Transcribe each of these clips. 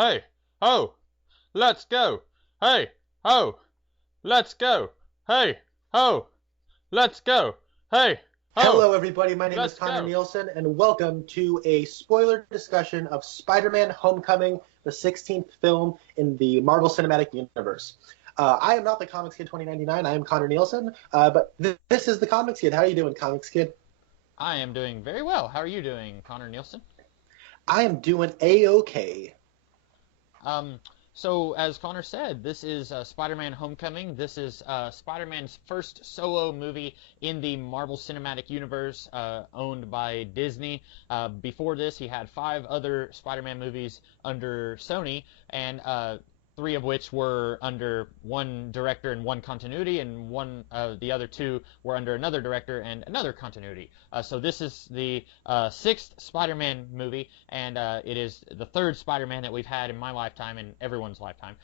Hey, ho, let's go. Hey, ho, let's go. Hey, ho, let's go. Hey, ho, Hello, everybody. My name is let's Connor go. Nielsen, and welcome to a spoiler discussion of Spider-Man: Homecoming, the 16th film in the Marvel Cinematic Universe. I am not the Comics Kid 2099. I am Connor Nielsen, but this is the Comics Kid. How are you doing, Comics Kid? I am doing very well. How are you doing, Connor Nielsen? I am doing a-okay. Um, so as Connor said, this is Spider-Man: Homecoming. This is Spider-Man's first solo movie in the Marvel Cinematic Universe, owned by Disney. Before this, he had five other Spider-Man movies under Sony, and three of which were under one director and one continuity, and the other two were under another director and another continuity. So this is the sixth Spider-Man movie, and it is the third Spider-Man that we've had in my lifetime and everyone's lifetime.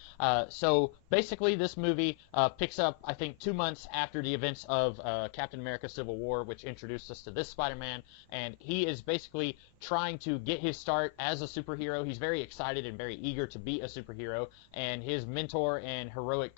So basically, this movie picks up, I think, 2 months after the events of Captain America: Civil War, which introduced us to this Spider-Man, and he is basically trying to get his start as a superhero. He's very excited and very eager to be a superhero, and his mentor and heroic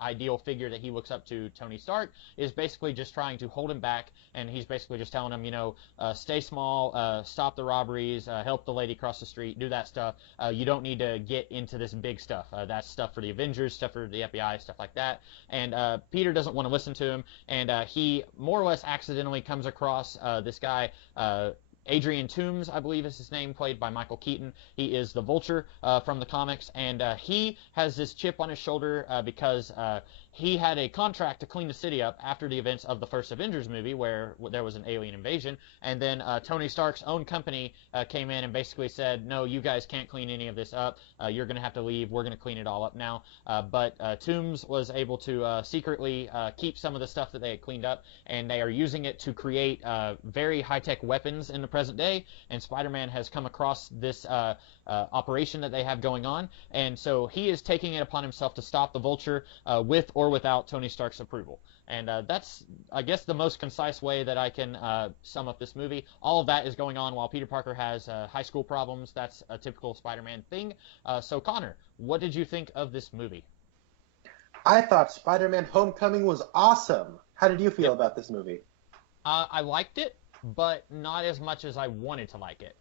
ideal figure that he looks up to, Tony Stark, is basically just trying to hold him back, and he's basically just telling him, stay small, stop the robberies, help the lady cross the street, do that stuff. You don't need to get into this big stuff. That's stuff for the Avengers, stuff for the FBI, stuff like that. And Peter doesn't want to listen to him, and he more or less accidentally comes across this guy, Adrian Toomes, I believe is his name, played by Michael Keaton. He is the Vulture from the comics, and he has this chip on his shoulder because he had a contract to clean the city up after the events of the first Avengers movie, where there was an alien invasion, and then Tony Stark's own company came in and basically said, no, you guys can't clean any of this up. You're going to have to leave. We're going to clean it all up now. But Toomes was able to secretly keep some of the stuff that they had cleaned up, and they are using it to create very high-tech weapons in the present day, and Spider-Man has come across this operation that they have going on, and so he is taking it upon himself to stop the Vulture with or without Tony Stark's approval. And that's, I guess, the most concise way that I can sum up this movie. All of that is going on while Peter Parker has high school problems. That's a typical Spider-Man thing. So, Connor, what did you think of this movie? I thought Spider-Man: Homecoming was awesome. How did you feel Yep. about this movie? I liked it, but not as much as I wanted to like it.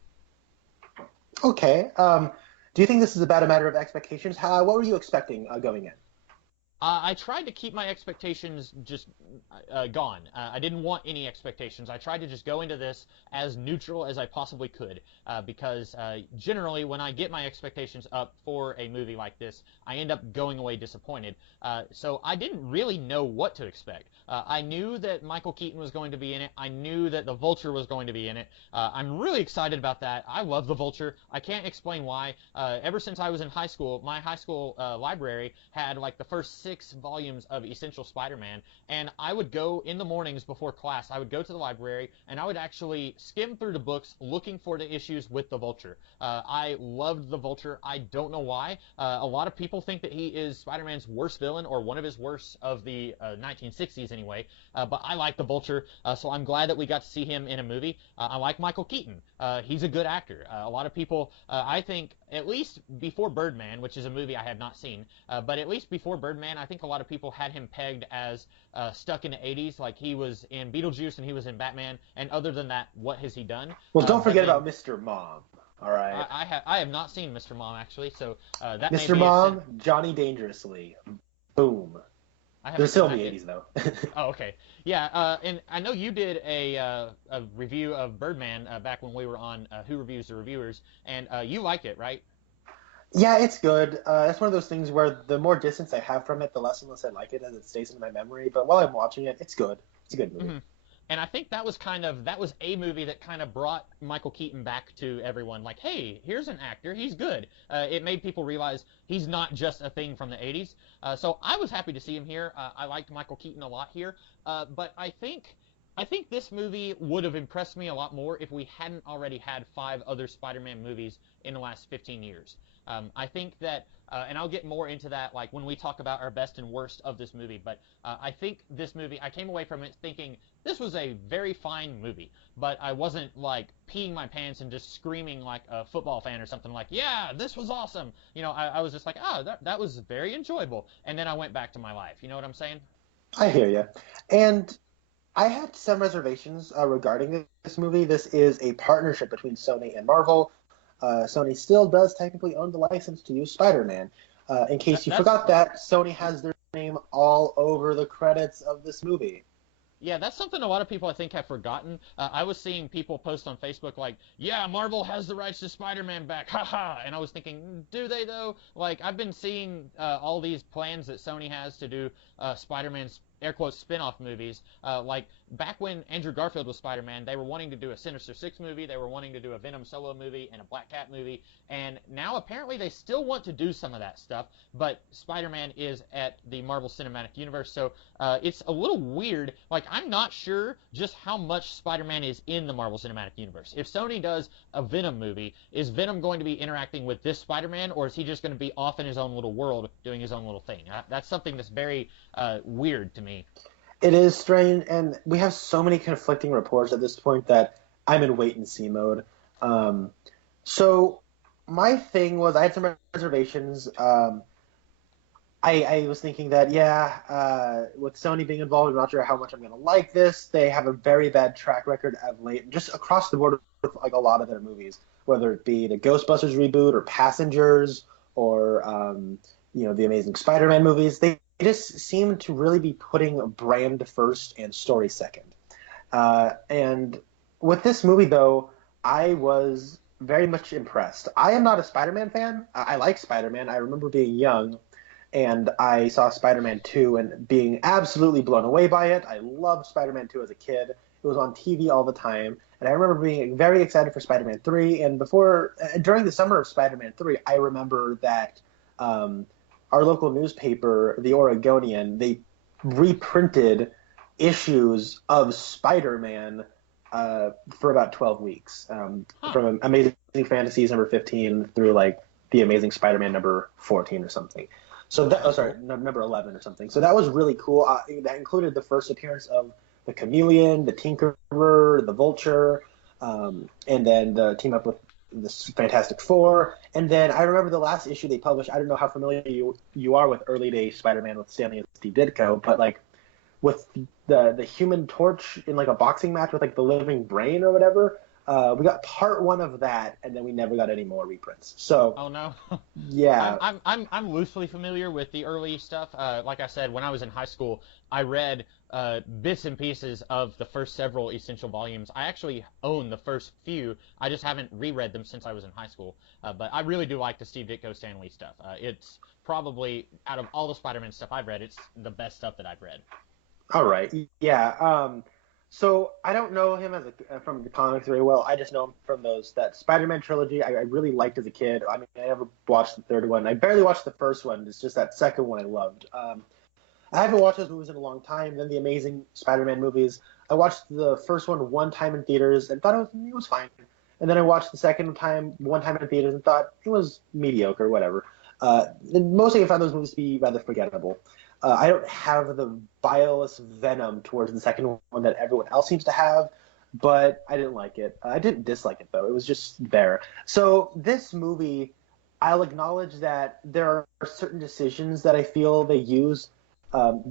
Okay. Do you think this is about a matter of expectations? What were you expecting going in? I tried to keep my expectations just gone. I didn't want any expectations. I tried to just go into this as neutral as I possibly could because generally when I get my expectations up for a movie like this, I end up going away disappointed. So I didn't really know what to expect. I knew that Michael Keaton was going to be in it. I knew that the Vulture was going to be in it. I'm really excited about that. I love the Vulture. I can't explain why. Ever since I was in high school, my high school library had like the first 6 volumes of Essential Spider-Man, and I would go in the mornings before class. I would go to the library, and I would actually skim through the books looking for the issues with the Vulture. I loved the Vulture. I don't know why. A lot of people think that he is Spider-Man's worst villain, or one of his worst of the 1960s anyway, but I like the Vulture, so I'm glad that we got to see him in a movie. I like Michael Keaton. He's a good actor. A lot of people, I think, at least before Birdman, which is a movie I have not seen, but at least before Birdman, I think a lot of people had him pegged as stuck in the 80s, like he was in Beetlejuice and he was in Batman, and other than that, what has he done? Well, don't But forget then about Mr. Mom. All right. I have not seen Mr. Mom actually, so that may Mr. be a sin. Mom, Johnny Dangerously. Boom. I They're haven't seen still in that the yet. 80s, though. Oh, okay. Yeah, and I know you did a review of Birdman back when we were on Who Reviews the Reviewers, and you liked it, right? Yeah, it's good. It's one of those things where the more distance I have from it, the less and less I like it as it stays in my memory. But while I'm watching it, it's good. It's a good movie. Hmm. And I think that was a movie that kind of brought Michael Keaton back to everyone. Like, hey, here's an actor, he's good. It made people realize he's not just a thing from the 80s. So I was happy to see him here. I liked Michael Keaton a lot here. But I think this movie would have impressed me a lot more if we hadn't already had five other Spider-Man movies in the last 15 years. I think that, and I'll get more into that like when we talk about our best and worst of this movie. But I think this movie, I came away from it thinking this was a very fine movie, but I wasn't like peeing my pants and just screaming like a football fan or something like, yeah, this was awesome. I was just like, oh, that was very enjoyable. And then I went back to my life. You know what I'm saying? I hear you. And I had some reservations regarding this movie. This is a partnership between Sony and Marvel. Sony still does technically own the license to use Spider-Man. In case you That's forgot that, Sony has their name all over the credits of this movie. Yeah, that's something a lot of people I think have forgotten. I was seeing people post on Facebook like, "Yeah, Marvel has the rights to Spider-Man back, haha," and I was thinking, do they though? Like, I've been seeing all these plans that Sony has to do Spider-Man's air quotes spin-off movies. Like back when Andrew Garfield was Spider-Man, they were wanting to do a Sinister Six movie, they were wanting to do a Venom solo movie and a Black Cat movie, and now apparently they still want to do some of that stuff, but Spider-Man is at the Marvel Cinematic Universe, so it's a little weird. Like, I'm not sure just how much Spider-Man is in the Marvel Cinematic Universe. If Sony does a Venom movie, is Venom going to be interacting with this Spider-Man, or is he just going to be off in his own little world doing his own little thing? That's something that's very weird to me. It is strange, and we have so many conflicting reports at this point that I'm in wait-and-see mode. So my thing was I had some reservations. I was thinking that, with Sony being involved, I'm not sure how much I'm going to like this. They have a very bad track record of late, just across the board with like a lot of their movies, whether it be the Ghostbusters reboot or Passengers or the Amazing Spider-Man movies. They just seem to really be putting brand first and story second. And with this movie, though, I was very much impressed. I am not a Spider-Man fan. I like Spider-Man. I remember being young and I saw Spider-Man 2 and being absolutely blown away by it. I loved Spider-Man 2 as a kid. It was on TV all the time. And I remember being very excited for Spider-Man 3. And during the summer of Spider-Man 3, I remember that our local newspaper, The Oregonian, they reprinted issues of Spider-Man for about 12 weeks, from Amazing Fantasies number 15 through like The Amazing Spider-Man number 14 or something. So number 11 or something. So that was really cool. That included the first appearance of the Chameleon, the Tinkerer, the Vulture, and then the team up with the Fantastic Four. And then I remember the last issue they published. I don't know how familiar you are with early day Spider-Man with Stanley and Steve Ditko, but like with the Human Torch in like a boxing match with like the living brain or whatever. We got part one of that, and then we never got any more reprints. So, oh no, yeah, I'm loosely familiar with the early stuff. Like I said, when I was in high school, I read bits and pieces of the first several Essential volumes. I actually own the first few. I just haven't reread them since I was in high school. But I really do like the Steve Ditko Stan Lee stuff. It's probably out of all the Spider-Man stuff I've read, it's the best stuff that I've read. All right, yeah. So I don't know him from the comics very well. I just know him from that Spider-Man trilogy. I really liked as a kid. I mean, I never watched the third one. I barely watched the first one. It's just that second one I loved. I haven't watched those movies in a long time. Then the Amazing Spider-Man movies. I watched the first one time in theaters and thought it was fine. And then I watched the second time one time in theaters and thought it was mediocre, whatever. And mostly I found those movies to be rather forgettable. I don't have the bilious venom towards the second one that everyone else seems to have, but I didn't like it. I didn't dislike it, though. It was just there. So this movie, I'll acknowledge that there are certain decisions that I feel they use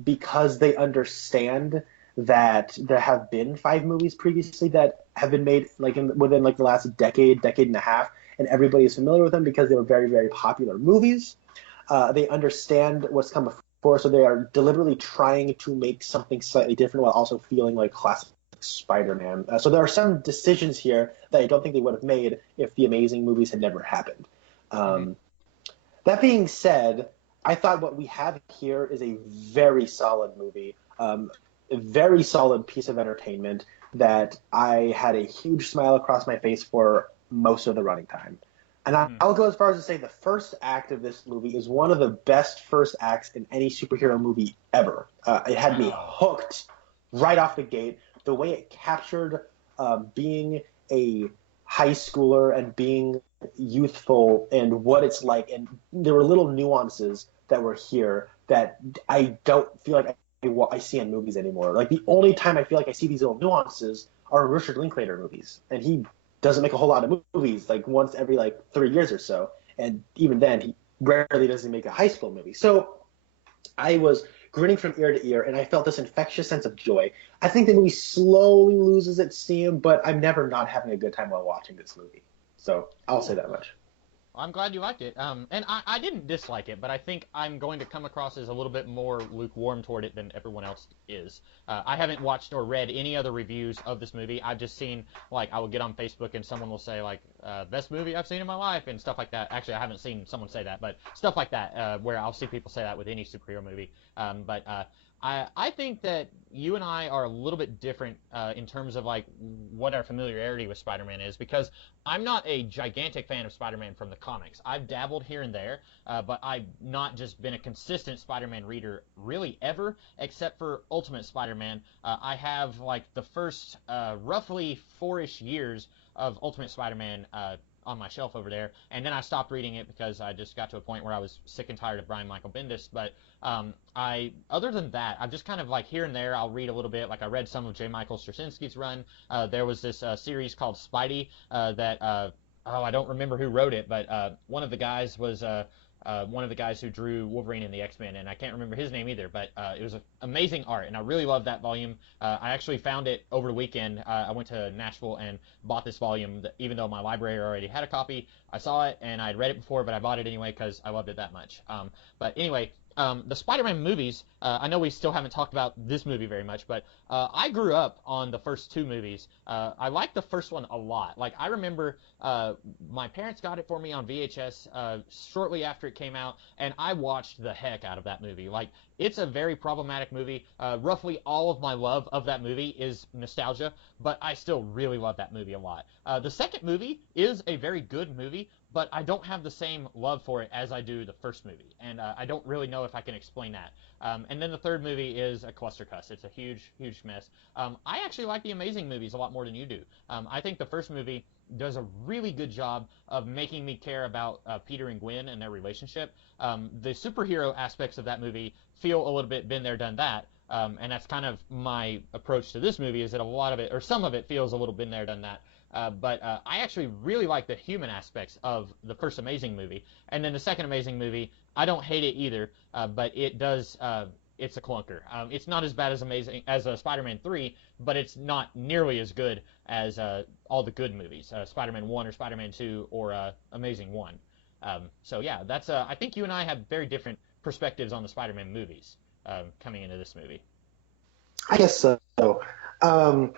because they understand that there have been 5 movies previously that have been made within the last decade and a half, and everybody is familiar with them because they were very, very popular movies. They understand what's come before. So they are deliberately trying to make something slightly different while also feeling like classic Spider-Man. So there are some decisions here that I don't think they would have made if the Amazing movies had never happened. That being said, I thought what we have here is a very solid movie, a very solid piece of entertainment that I had a huge smile across my face for most of the running time. And I'll go as far as to say the first act of this movie is one of the best first acts in any superhero movie ever. It had me hooked right off the gate. The way it captured being a high schooler and being youthful and what it's like, and there were little nuances that were here that I don't feel like I see in movies anymore. Like the only time I feel like I see these little nuances are Richard Linklater movies, and he doesn't make a whole lot of movies, like once every like 3 years or so, and even then he rarely doesn't make a high school movie. So I was grinning from ear to ear, and I felt this infectious sense of joy. I think the movie slowly loses its steam, but I'm never not having a good time while watching this movie. So I'll say Cool. that much. I'm glad you liked it. And I didn't dislike it, but I think I'm going to come across as a little bit more lukewarm toward it than everyone else is. I haven't watched or read any other reviews of this movie. I've just seen, like, I will get on Facebook and someone will say, like, best movie I've seen in my life and stuff like that. Actually, I haven't seen someone say that, but stuff like that, where I'll see people say that with any superhero movie. But I think that you and I are a little bit different in terms of like what our familiarity with Spider-Man is, because I'm not a gigantic fan of Spider-Man from the comics. I've dabbled here and there, but I've not just been a consistent Spider-Man reader really ever, except for Ultimate Spider-Man. I have like the first roughly 4-ish years of Ultimate Spider-Man on my shelf over there, and then I stopped reading it because I just got to a point where I was sick and tired of Brian Michael Bendis. But other than that, I've just kind of like here and there, I'll read a little bit. Like I read some of J. Michael Straczynski's run. There was this series called Spidey that I don't remember who wrote it, but one of the guys was one of the guys who drew Wolverine and the X-Men, and I can't remember his name either, but it was amazing art, and I really loved that volume. I actually found it over the weekend. I went to Nashville and bought this volume, even though my library already had a copy. I saw it, and I'd read it before, but I bought it anyway because I loved it that much. But anyway, the Spider-Man movies, I know we still haven't talked about this movie very much, but I grew up on the first two movies. I liked the first one a lot. Like, I remember my parents got it for me on VHS shortly after it came out, and I watched the heck out of that movie. Like, it's a very problematic movie. Roughly all of my love of that movie is nostalgia, but I still really love that movie a lot. The second movie is a very good movie, but I don't have the same love for it as I do the first movie, and I don't really know if I can explain that. And then the third movie is a clustercuss. It's a huge, huge mess. I actually like the Amazing movies a lot more than you do. I think the first movie does a really good job of making me care about Peter and Gwen and their relationship. The superhero aspects of that movie feel a little bit been there, done that. And that's kind of my approach to this movie, is that a lot of it, or some of it, feels a little been there, done that. But I actually really like the human aspects of the first Amazing movie. And then the second Amazing movie, I don't hate it either, but it does, it's a clunker. It's not as bad as Amazing as Spider-Man 3, but it's not nearly as good as all the good movies, Spider-Man 1 or Spider-Man 2 or Amazing 1. So yeah, that's I think you and I have very different perspectives on the Spider-Man movies coming into this movie. I guess so. Um,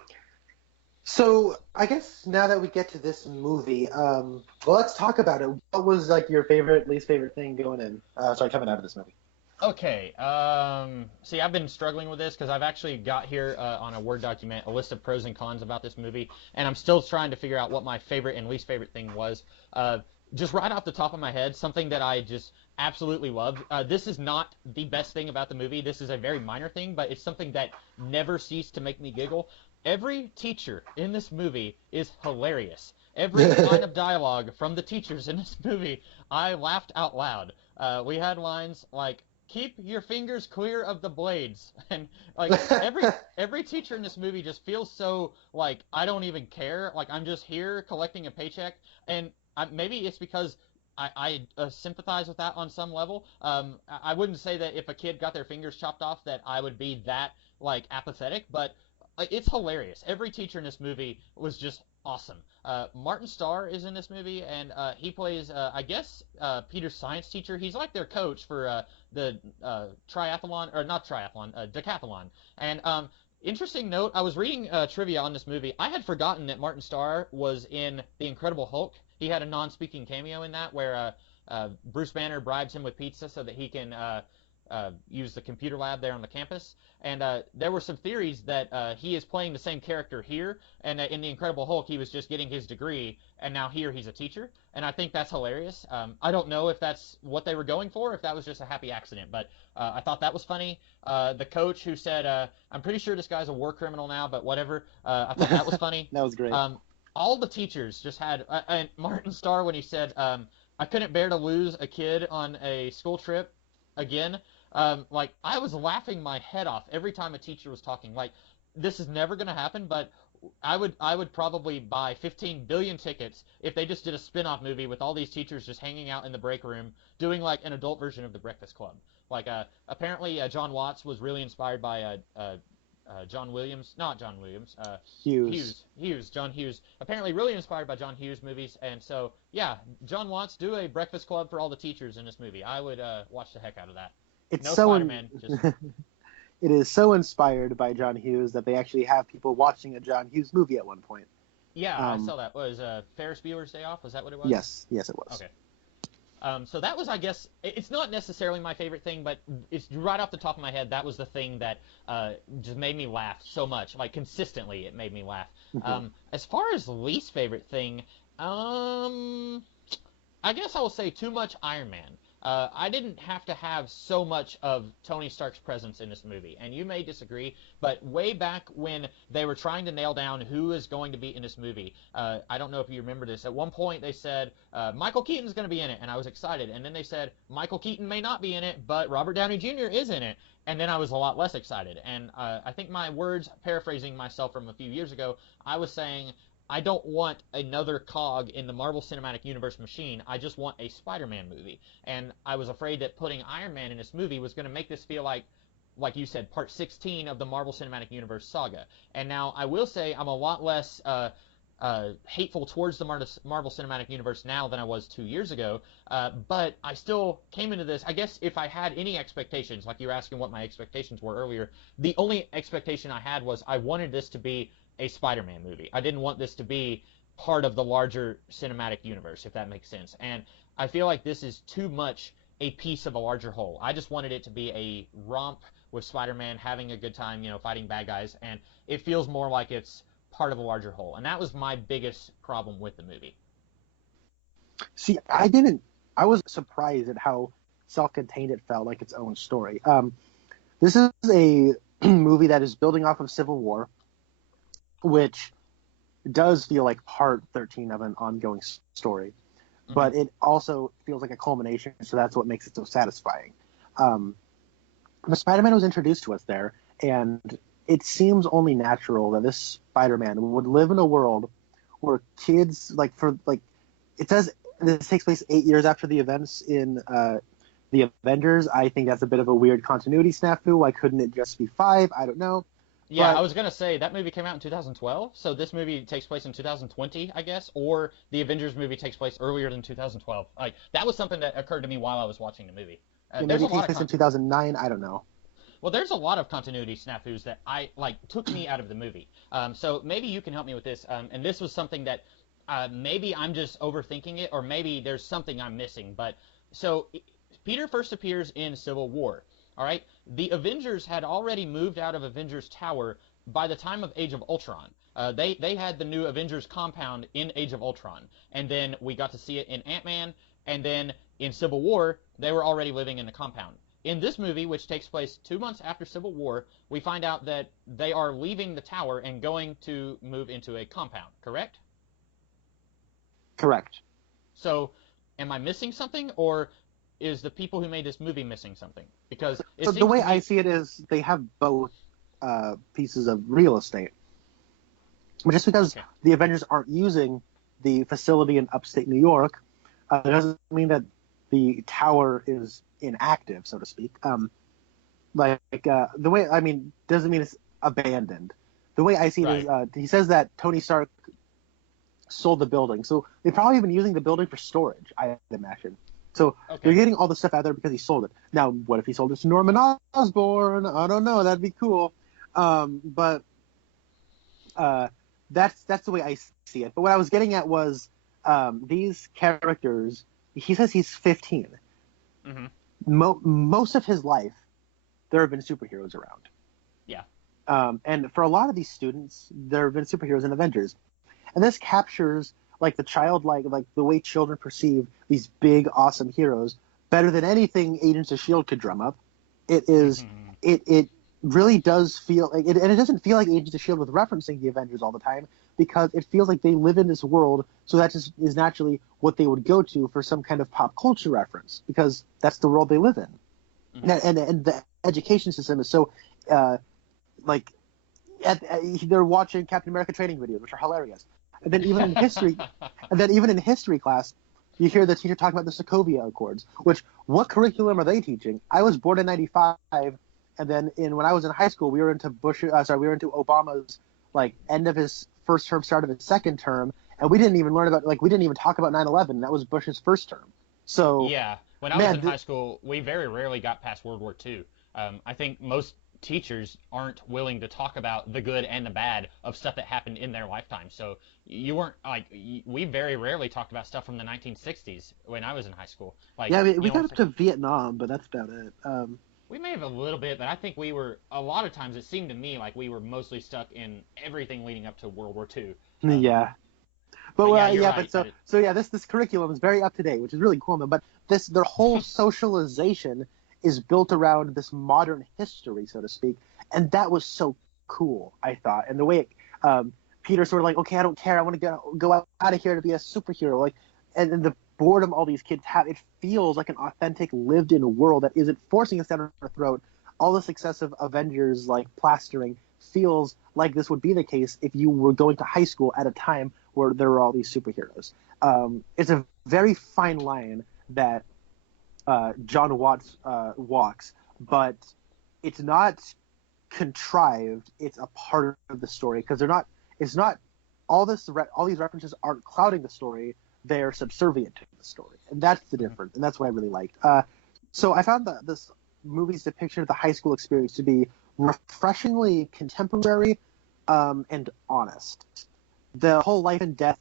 so I guess now that we get to this movie, well, let's talk about it. What was like your favorite, least favorite thing going in? Sorry, coming out of this movie. Okay. See, I've been struggling with this because I've actually got here on a Word document a list of pros and cons about this movie, and I'm still trying to figure out what my favorite and least favorite thing was. Just right off the top of my head, something that I just absolutely loved. This is not the best thing about the movie. This is a very minor thing, but it's something that never ceased to make me giggle. Every teacher in this movie is hilarious. Every line of dialogue from the teachers in this movie, I laughed out loud. We had lines like, keep your fingers clear of the blades, and like every teacher in this movie just feels so like I don't even care, like I'm just here collecting a paycheck. And maybe it's because I sympathize with that on some level. I wouldn't say that if a kid got their fingers chopped off that I would be that like apathetic, but it's hilarious. Every teacher in this movie was just awesome. Martin Starr is in this movie, and he plays, I guess, Peter's science teacher. He's like their coach for the triathlon, or not triathlon, decathlon. And interesting note, I was reading trivia on this movie. I had forgotten that Martin Starr was in The Incredible Hulk. He had a non-speaking cameo in that where Bruce Banner bribes him with pizza so that he can use the computer lab there on the campus. And there were some theories that he is playing the same character here, and in The Incredible Hulk he was just getting his degree, and now here he's a teacher. And I think that's hilarious. I don't know if that's what they were going for, if that was just a happy accident, but I thought that was funny. The coach who said, I'm pretty sure this guy's a war criminal now, but whatever, I thought that was funny. That was great. all the teachers just had and Martin Starr when he said, "I couldn't bear to lose a kid on a school trip again." Like I was laughing my head off every time a teacher was talking. Like this is never gonna happen, but I would probably buy 15 billion tickets if they just did a spin-off movie with all these teachers just hanging out in the break room doing like an adult version of The Breakfast Club. Like apparently John Watts was really inspired by John Williams, not John Williams, John Hughes. Apparently, really inspired by John Hughes movies, and so yeah, John Watts do a Breakfast Club for all the teachers in this movie. I would watch the heck out of that. It's No so Spider-Man, just it is so inspired by John Hughes that they actually have people watching a John Hughes movie at one point. yeah, I saw that. Was Ferris Bueller's Day Off? Was that what it was? Yes, it was. Okay. So that was, I guess, it's not necessarily my favorite thing, but it's right off the top of my head. That was the thing that just made me laugh so much. Like consistently, it made me laugh. As far as least favorite thing, I guess I will say too much Iron Man. I didn't have to have so much of Tony Stark's presence in this movie, and you may disagree, but way back when they were trying to nail down who is going to be in this movie, I don't know if you remember this, at one point they said, Michael Keaton's going to be in it, and I was excited, and then they said, Michael Keaton may not be in it, but Robert Downey Jr. is in it, and then I was a lot less excited, and I think my words, paraphrasing myself from a few years ago, I was saying, I don't want another cog in the Marvel Cinematic Universe machine. I just want a Spider-Man movie. And I was afraid that putting Iron Man in this movie was going to make this feel like you said, part 16 of the Marvel Cinematic Universe saga. And now I will say I'm a lot less hateful towards the Marvel Cinematic Universe now than I was 2 years ago. But I still came into this, I guess if I had any expectations, like you were asking what my expectations were earlier, the only expectation I had was I wanted this to be a Spider-Man movie. I didn't want this to be part of the larger cinematic universe, if that makes sense. And I feel like this is too much a piece of a larger whole. I just wanted it to be a romp with Spider-Man having a good time, fighting bad guys, and it feels more like it's part of a larger whole. And that was my biggest problem with the movie. See, I was surprised at how self-contained it felt, like its own story. This is a movie that is building off of Civil War, which does feel like part 13 of an ongoing story, but it also feels like a culmination, so that's what makes it so satisfying. But Spider-Man was introduced to us there, and it seems only natural that this Spider-Man would live in a world where kids, it says this takes place 8 years after the events in the Avengers. I think that's a bit of a weird continuity snafu. Why couldn't it just be 5? I don't know. Yeah, I was going to say, that movie came out in 2012, so this movie takes place in 2020, I guess, or the Avengers movie takes place earlier than 2012. Like, that was something that occurred to me while I was watching the movie. Maybe it takes place in 2009, I don't know. Well, there's a lot of continuity snafus that took me out of the movie. So maybe you can help me with this, and this was something that maybe I'm just overthinking it, or maybe there's something I'm missing, but, so, Peter first appears in Civil War. All right, the Avengers had already moved out of Avengers Tower by the time of Age of Ultron. They had the new Avengers compound in Age of Ultron, and then we got to see it in Ant-Man, and then in Civil War, they were already living in the compound. In this movie, which takes place 2 months after Civil War, we find out that they are leaving the tower and going to move into a compound, correct? Correct. So, am I missing something, or is the people who made this movie missing something? Because so the way I see it is they have both pieces of real estate. But just because the Avengers aren't using the facility in upstate New York doesn't mean that the tower is inactive, so to speak. Doesn't mean it's abandoned. The way I see it is he says that Tony Stark sold the building. So they've probably been using the building for storage, I imagine. So they're getting all the stuff out there because he sold it. Now, what if he sold it to Norman Osborn? I don't know. That'd be cool. But that's the way I see it. But what I was getting at was these characters. He says he's 15. Mm-hmm. Most of his life, there have been superheroes around. Yeah. And for a lot of these students, there have been superheroes in Avengers. And this captures the childlike, the way children perceive these big, awesome heroes better than anything Agents of S.H.I.E.L.D. could drum up. It is, it really does feel and it doesn't feel like Agents of S.H.I.E.L.D. with referencing the Avengers all the time, because it feels like they live in this world, so that just is naturally what they would go to for some kind of pop culture reference, because that's the world they live in. Mm-hmm. And the education system is so like they're watching Captain America training videos, which are hilarious. And then even in history, class, you hear the teacher talk about the Sokovia Accords. Which, what curriculum are they teaching? I was born in '95, and then when I was in high school, we were into Obama's like end of his first term, start of his second term, and we didn't even talk about 9/11. That was Bush's first term. So Yeah, when I was in high school, we very rarely got past World War II. I think most teachers aren't willing to talk about the good and the bad of stuff that happened in their lifetime. So you weren't like we very rarely talked about stuff from the 1960s when I was in high school. Like yeah, we got up to Vietnam, but that's about it. We may have a little bit, but I think we were a lot of times. It seemed to me like we were mostly stuck in everything leading up to World War II. Yeah. But yeah, you're right, so yeah, this curriculum is very up to date, which is really cool. But their whole socialization is built around this modern history, so to speak, and that was so cool, I thought. And the way Peter's sort of like, okay, I don't care, I want to go out of here to be a superhero, like, and the boredom all these kids have, it feels like an authentic, lived-in world that isn't forcing us down our throat. All this excessive Avengers like plastering feels like this would be the case if you were going to high school at a time where there were all these superheroes. It's a very fine line that John Watts walks, but it's not contrived. It's a part of the story, because it's not all these references aren't clouding the story. They're subservient to the story, and that's the difference, and that's what I really liked. So I found this movie's depiction of the high school experience to be refreshingly contemporary and honest. The whole life and death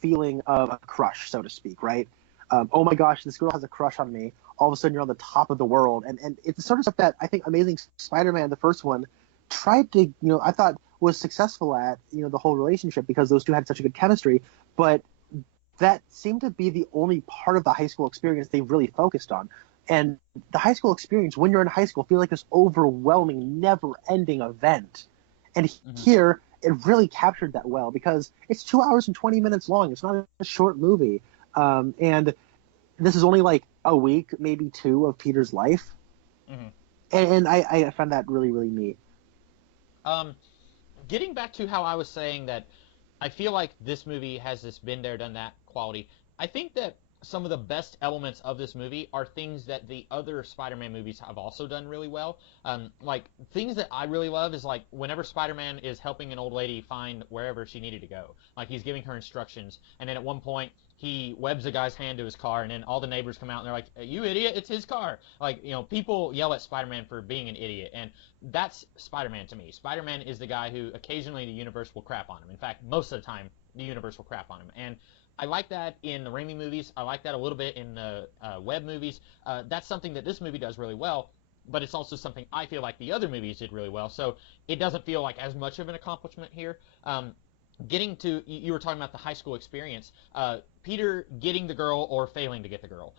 feeling of a crush, so to speak, right? Oh my gosh, this girl has a crush on me. All of a sudden, you're on the top of the world, and it's the sort of stuff that I think Amazing Spider-Man, the first one, tried to, I thought was successful at, the whole relationship, because those two had such a good chemistry, but that seemed to be the only part of the high school experience they really focused on. And the high school experience, when you're in high school, feels like this overwhelming, never-ending event. And here, it really captured that well, because it's 2 hours and 20 minutes long. It's not a short movie. And this is only like a week, maybe two, of Peter's life. Mm-hmm. And I found that really, really neat. Getting back to how I was saying that I feel like this movie has this been there, done that quality. I think that some of the best elements of this movie are things that the other Spider-Man movies have also done really well. Like, things that I really love is, like, whenever Spider-Man is helping an old lady find wherever she needed to go. Like, he's giving her instructions, and then at one point, he webs a guy's hand to his car, and then all the neighbors come out, and they're like, you idiot, it's his car. Like, people yell at Spider-Man for being an idiot, and that's Spider-Man to me. Spider-Man is the guy who occasionally the universe will crap on him. In fact, most of the time, the universe will crap on him. And I like that in the Raimi movies. I like that a little bit in the Webb movies. That's something that this movie does really well, but it's also something I feel like the other movies did really well. So it doesn't feel like as much of an accomplishment here. Getting to, you were talking about the high school experience, Peter getting the girl or failing to get the girl.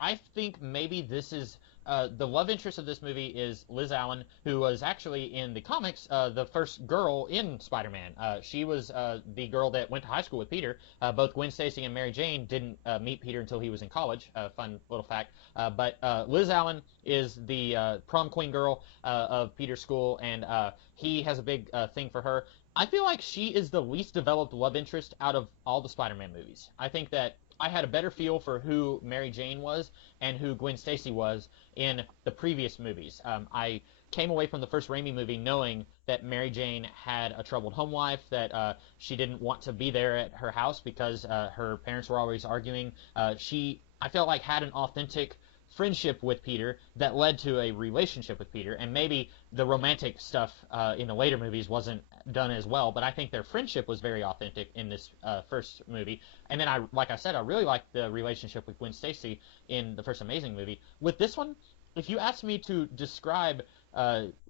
I think maybe this is the love interest of this movie is Liz Allen, who was actually in the comics the first girl in Spider-Man. She was the girl that went to high school with Peter. Both Gwen Stacy and Mary Jane didn't meet Peter until he was in college. Fun little fact. But Liz Allen is the prom queen girl of Peter's school, and he has a big thing for her. I feel like she is the least developed love interest out of all the Spider-Man movies. I think that I had a better feel for who Mary Jane was and who Gwen Stacy was in the previous movies. I came away from the first Raimi movie knowing that Mary Jane had a troubled home life, that she didn't want to be there at her house because her parents were always arguing. She, I felt like, had an authentic friendship with Peter that led to a relationship with Peter, and maybe the romantic stuff in the later movies wasn't done as well, but I think their friendship was very authentic in this first movie. And then like I said, I really liked the relationship with Gwen Stacy in the first Amazing movie. With this one, if you asked me to describe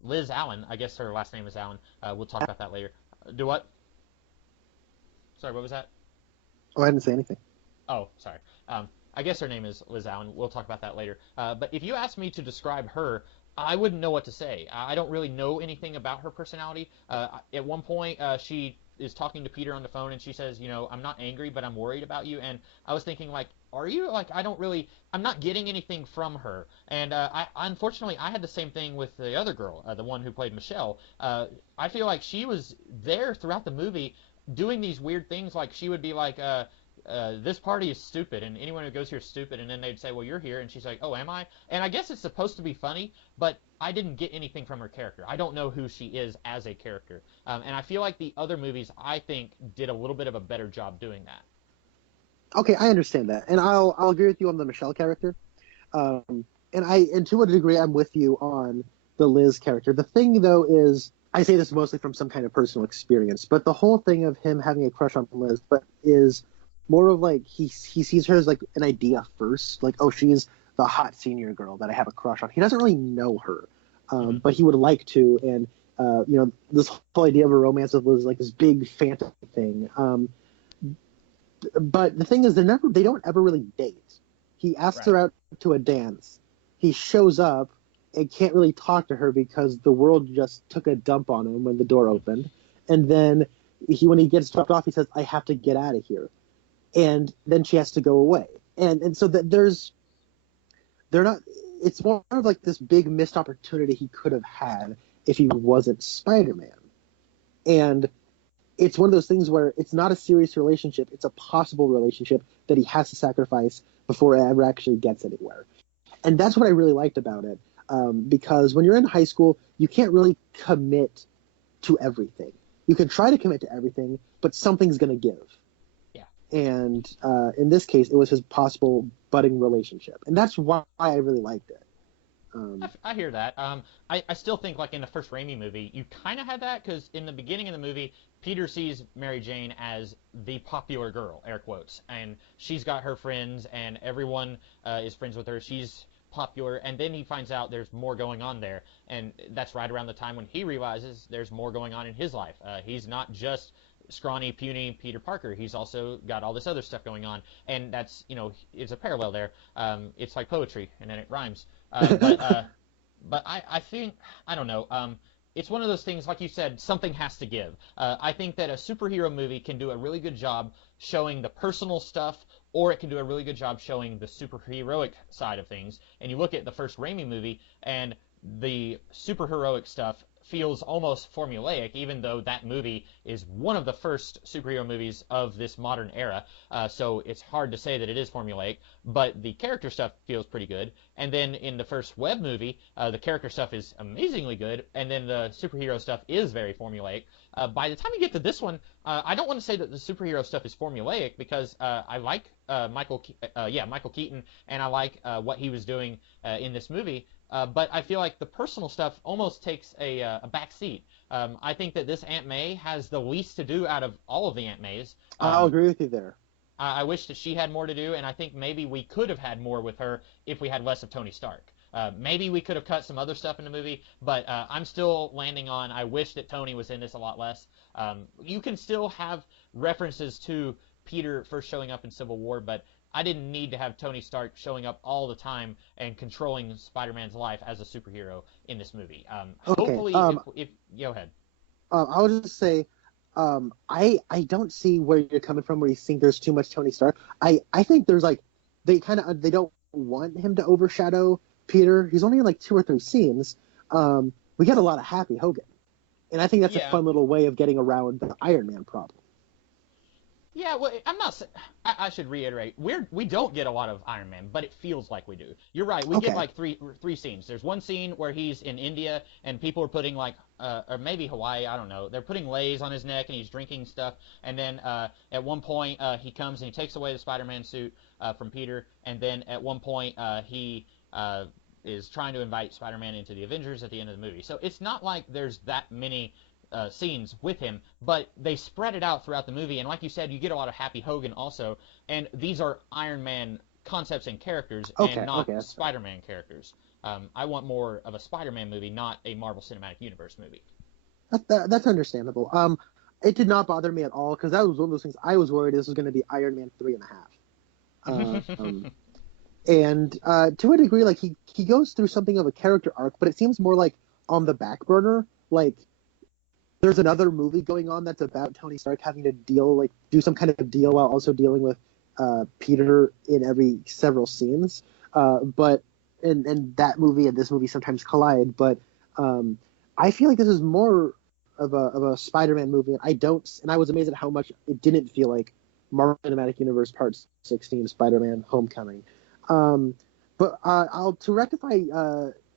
Liz Allen, I guess her last name is Allen, we'll talk about that later. Do what? Sorry, what was that? Oh, I didn't say anything. Oh, sorry. I guess her name is Liz Allen. We'll talk about that later. But if you asked me to describe her, I wouldn't know what to say. I don't really know anything about her personality. At one point, she is talking to Peter on the phone, and she says, I'm not angry, but I'm worried about you. And I was thinking, like, are you? Like, I'm not getting anything from her. And unfortunately, I had the same thing with the other girl, the one who played Michelle. I feel like she was there throughout the movie doing these weird things. Like, she would be like, this party is stupid, and anyone who goes here is stupid. And then they'd say, well, you're here. And she's like, oh, am I? And I guess it's supposed to be funny, but I didn't get anything from her character. I don't know who she is as a character. And I feel like the other movies, I think, did a little bit of a better job doing that. Okay, I understand that, and I'll agree with you on the Michelle character. And to a degree, I'm with you on the Liz character. The thing, though, is I say this mostly from some kind of personal experience, but the whole thing of him having a crush on Liz, but is more of like he sees her as like an idea first, like, oh, she's the hot senior girl that I have a crush on. He doesn't really know her, but he would like to, and this whole idea of a romance with Liz is like this big fantasy thing. But the thing is, they don't ever really date. He asks her out to a dance. He shows up and can't really talk to her because the world just took a dump on him when the door opened. And then when he gets dropped off, he says, I have to get out of here. And then she has to go away. And so that it's more of like this big missed opportunity he could have had if he wasn't Spider-Man. And it's one of those things where it's not a serious relationship. It's a possible relationship that he has to sacrifice before it ever actually gets anywhere. And that's what I really liked about it. Because when you're in high school, you can't really commit to everything. You can try to commit to everything, but something's going to give. Yeah. And in this case, it was his possible budding relationship. And that's why I really liked it. I hear that. I still think, like, in the first Raimi movie, you kind of had that, because in the beginning of the movie, Peter sees Mary Jane as the popular girl, air quotes, and she's got her friends, and everyone is friends with her. She's popular, and then he finds out there's more going on there, and that's right around the time when he realizes there's more going on in his life. He's not just scrawny, puny Peter Parker. He's also got all this other stuff going on, and that's, it's a parallel there. It's like poetry, and then it rhymes. But I think, I don't know, it's one of those things, like you said, something has to give. I think that a superhero movie can do a really good job showing the personal stuff, or it can do a really good job showing the superheroic side of things. And you look at the first Raimi movie, and the superheroic stuff feels almost formulaic, even though that movie is one of the first superhero movies of this modern era. So it's hard to say that it is formulaic, but the character stuff feels pretty good. And then in the first Web movie, the character stuff is amazingly good, and then the superhero stuff is very formulaic. By the time you get to this one, I don't want to say that the superhero stuff is formulaic, because I like Michael Keaton, and I like what he was doing in this movie. But I feel like the personal stuff almost takes a back seat. I think that this Aunt May has the least to do out of all of the Aunt Mays. I'll agree with you there. I wish that she had more to do, and I think maybe we could have had more with her if we had less of Tony Stark. Maybe we could have cut some other stuff in the movie, but I'm still landing on I wish that Tony was in this a lot less. You can still have references to Peter first showing up in Civil War, but I didn't need to have Tony Stark showing up all the time and controlling Spider-Man's life as a superhero in this movie. Hopefully, if go ahead. I would just say, I don't see where you're coming from, where you think there's too much Tony Stark. I think there's like they don't want him to overshadow Peter. He's only in like 2 or 3 scenes. We get a lot of Happy Hogan, and I think that's a fun little way of getting around the Iron Man problem. Yeah, well, I should reiterate. We don't get a lot of Iron Man, but it feels like we do. You're right. We get like three scenes. There's one scene where he's in India and people are putting like, or maybe Hawaii, I don't know. They're putting lays on his neck and he's drinking stuff. And then at one point he comes and he takes away the Spider-Man suit from Peter. And then at one point he is trying to invite Spider-Man into the Avengers at the end of the movie. So it's not like there's that many scenes with him, but they spread it out throughout the movie, and like you said, you get a lot of Happy Hogan also, and these are Iron Man concepts and characters, and not Spider-Man characters. I want more of a Spider-Man movie, not a Marvel Cinematic Universe movie. That's understandable. It did not bother me at all, because that was one of those things I was worried this was going to be Iron Man 3.5. And to a degree, like he goes through something of a character arc, but it seems more like on the back burner, like there's another movie going on that's about Tony Stark having to do some kind of deal while also dealing with Peter in every several scenes. But and that movie and this movie sometimes collide. But I feel like this is more of a Spider-Man movie. And I was amazed at how much it didn't feel like Marvel Cinematic Universe Part 16, Spider-Man: Homecoming. But to rectify,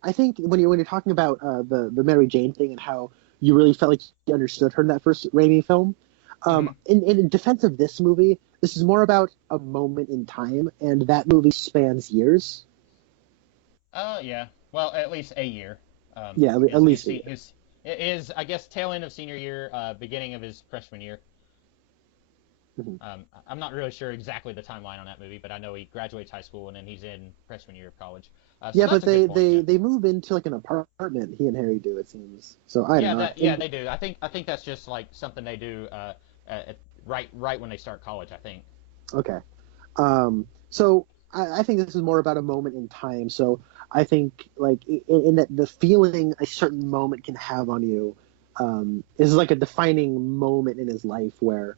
I think when you're talking about the Mary Jane thing and how you really felt like you understood her in that first Raimi film, in defense of this movie, this is more about a moment in time, and that movie spans years. Yeah. Well, at least a year. Yeah, at least a year. It is, I guess, tail end of senior year, beginning of his freshman year. Mhm. I'm not really sure exactly the timeline on that movie, but I know he graduates high school and then he's in freshman year of college. So Yeah, but that's a good point, yeah. they move into like an apartment. He and Harry do, it seems. So I don't know. They do. I think that's just like something they do right when they start college, I think. Okay. So I think this is more about a moment in time. So I think like in that the feeling a certain moment can have on you is like a defining moment in his life where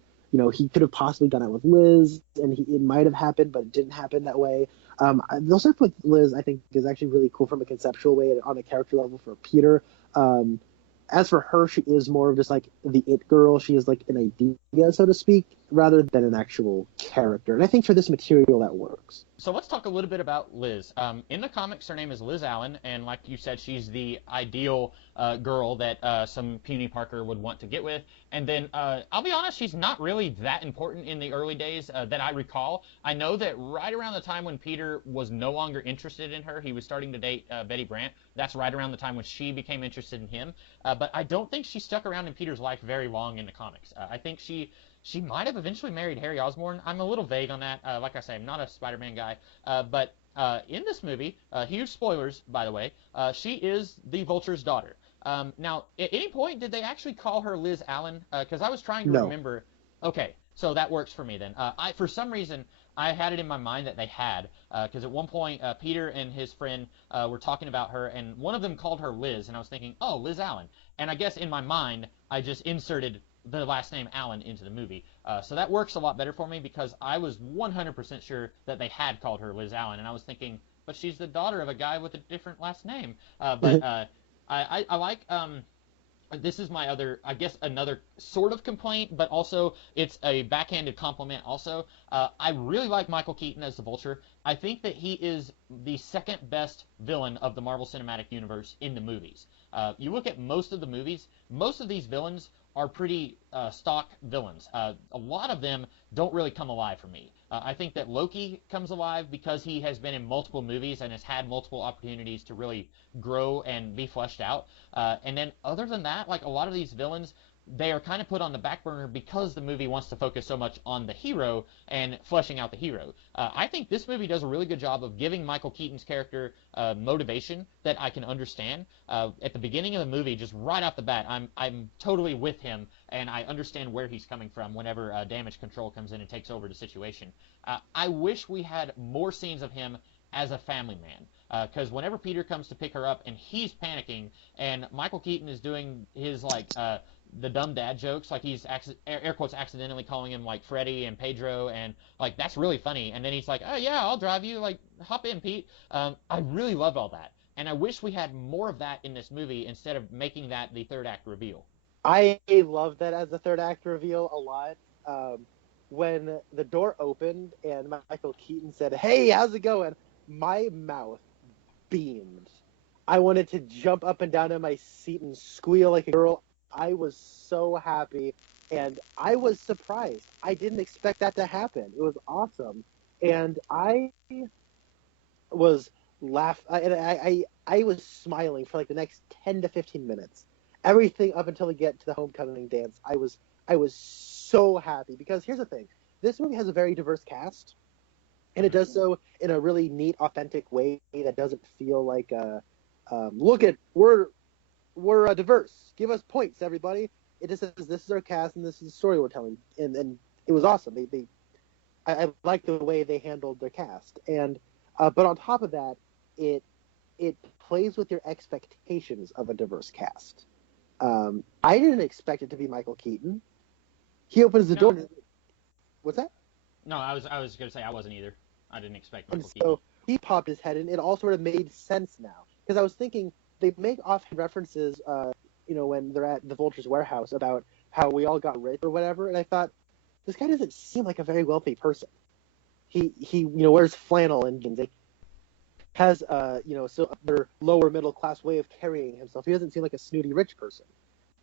he could have possibly gone out with Liz and it might have happened, but it didn't happen that way. The stuff with Liz I think is actually really cool from a conceptual way and on a character level for Peter. As for her, she is more of just like the it girl. She is like an idea, so to speak, rather than an actual character. And I think for this material, that works. So let's talk a little bit about Liz. In the comics, her name is Liz Allen, and like you said, she's the ideal girl that some puny Parker would want to get with. And then, I'll be honest, she's not really that important in the early days that I recall. I know that right around the time when Peter was no longer interested in her, he was starting to date Betty Brant. That's right around the time when she became interested in him. But I don't think she stuck around in Peter's life very long in the comics. I think she might have eventually married Harry Osborn. I'm a little vague on that. Like I say, I'm not a Spider-Man guy. But in this movie, huge spoilers, by the way, she is the Vulture's daughter. Now, at any point, did they actually call her Liz Allen? Because I was trying to remember. Okay, so that works for me then. For some reason, I had it in my mind that they had, because at one point, Peter and his friend were talking about her, and one of them called her Liz, and I was thinking, oh, Liz Allen. And I guess in my mind, I just inserted the last name Allen into the movie. So that works a lot better for me because I was 100% sure that they had called her Liz Allen, and I was thinking, but she's the daughter of a guy with a different last name. I like this is my other, I guess, another sort of complaint, but also it's a backhanded compliment also. I really like Michael Keaton as the Vulture. I think that he is the second best villain of the Marvel Cinematic Universe in the movies. You look at most of the movies, most of these villains are pretty stock villains. A lot of them don't really come alive for me. I think that Loki comes alive because he has been in multiple movies and has had multiple opportunities to really grow and be fleshed out. And then other than that, like a lot of these villains, they are kind of put on the back burner because the movie wants to focus so much on the hero and fleshing out the hero. I think this movie does a really good job of giving Michael Keaton's character motivation that I can understand. At the beginning of the movie, just right off the bat, I'm totally with him, and I understand where he's coming from whenever Damage Control comes in and takes over the situation. I wish we had more scenes of him as a family man, because whenever Peter comes to pick her up and he's panicking, and Michael Keaton is doing his like the dumb dad jokes, like he's air quotes accidentally calling him like Freddy and Pedro, and like that's really funny. And then he's like, oh yeah, I'll drive you, like hop in, Pete. I really love all that, and I wish we had more of that in this movie instead of making that the third act reveal. I love that as a third act reveal a lot. When the door opened and Michael Keaton said, "Hey, how's it going?" my mouth beamed. I wanted to jump up and down in my seat and squeal like a girl. I was so happy, and I was surprised. I didn't expect that to happen. It was awesome, and I was I was smiling for like the next 10 to 15 minutes. Everything up until we get to the homecoming dance, I was so happy because here's the thing: this movie has a very diverse cast, and it does so in a really neat, authentic way that doesn't feel like look at we're diverse. Give us points, everybody. It just says this is our cast and this is the story we're telling, and it was awesome. I like the way they handled their cast, and but on top of that, it plays with your expectations of a diverse cast. I didn't expect it to be Michael Keaton. He opens the door. No, What's that? no, I was gonna say I wasn't either. I didn't expect And Michael Keaton. so he popped his head in. It all sort of made sense now because I was thinking they make offhand references, when they're at the Vulture's warehouse about how we all got rich or whatever, and I thought this guy doesn't seem like a very wealthy person. He wears flannel and jeans. He has so their lower middle class way of carrying himself. He doesn't seem like a snooty rich person.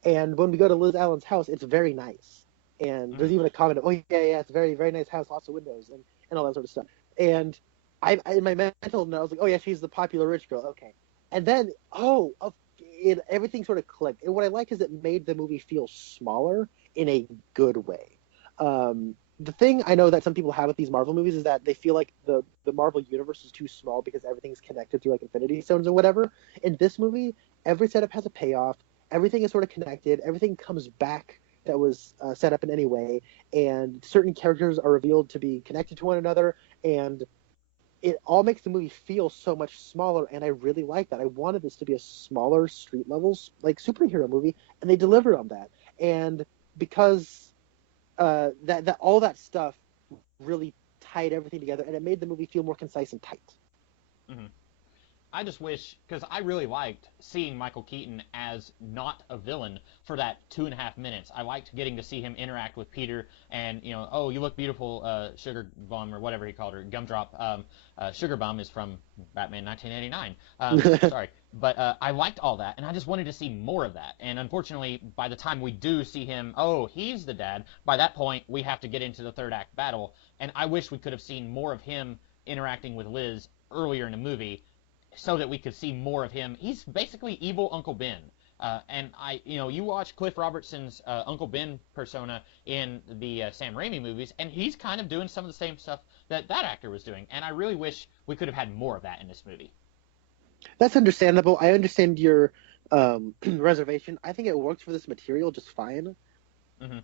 And when we go to Liz Allen's house, it's very nice. And there's even a comment of, oh yeah, it's a very very nice house, lots of windows and all that sort of stuff. And I in my mental note, I was like, oh yeah, she's the popular rich girl. Okay. And then everything sort of clicked. And what I like is it made the movie feel smaller in a good way. The thing I know that some people have with these Marvel movies is that they feel like the Marvel universe is too small because everything's connected through like Infinity Stones or whatever. In this movie, every setup has a payoff. Everything is sort of connected. Everything comes back that was set up in any way, and certain characters are revealed to be connected to one another, and it all makes the movie feel so much smaller, and I really like that. I wanted this to be a smaller street levels like superhero movie, and they delivered on that. And because that all that stuff really tied everything together, and it made the movie feel more concise and tight. Hmm. I just wish, because I really liked seeing Michael Keaton as not a villain for that 2.5 minutes. I liked getting to see him interact with Peter and, oh, you look beautiful, Sugar Bum, or whatever he called her, Gumdrop. Sugar Bum is from Batman 1989. Sorry. But I liked all that, and I just wanted to see more of that. And unfortunately, by the time we do see him, oh, he's the dad, by that point, we have to get into the third act battle. And I wish we could have seen more of him interacting with Liz earlier in the movie so that we could see more of him. He's basically evil Uncle Ben. And you watch Cliff Robertson's Uncle Ben persona in the Sam Raimi movies, and he's kind of doing some of the same stuff that actor was doing. And I really wish we could have had more of that in this movie. That's understandable. I understand your reservation. I think it works for this material just fine. Hmm.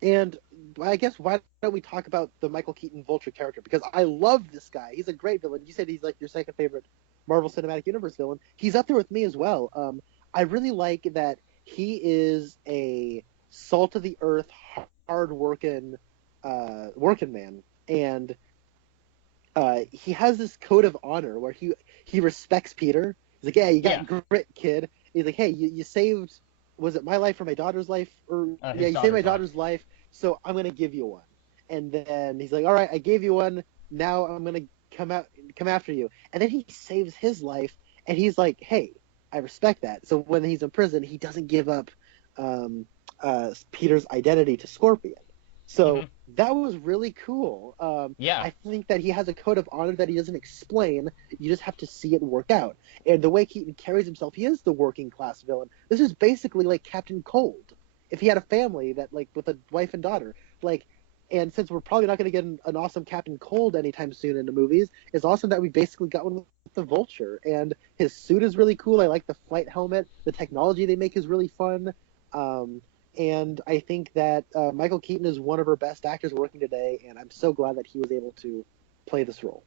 And I guess why don't we talk about the Michael Keaton Vulture character? Because I love this guy. He's a great villain. You said he's like your second favorite Marvel Cinematic Universe villain. He's up there with me as well. I really like that he is a salt of the earth, hard working man, and he has this code of honor where he respects Peter. He's like, yeah, you got grit, kid. He's like, hey, you saved, was it my life or my daughter's life? Or you saved my daughter's life, so I'm gonna give you one. And then he's like, all right, I gave you one. Now I'm gonna come after you. And then he saves his life, and he's like, hey, I respect that. So when he's in prison, he doesn't give up Peter's identity to Scorpion. So that was really cool. Yeah. I think that he has a code of honor that he doesn't explain. You just have to see it work out. And the way Keaton carries himself, he is the working class villain. This is basically like Captain Cold, if he had a family that like with a wife and daughter. And since we're probably not going to get an awesome Captain Cold anytime soon in the movies, it's awesome that we basically got one with the Vulture. And his suit is really cool. I like the flight helmet. The technology they make is really fun. And I think that Michael Keaton is one of our best actors working today, and I'm so glad that he was able to play this role.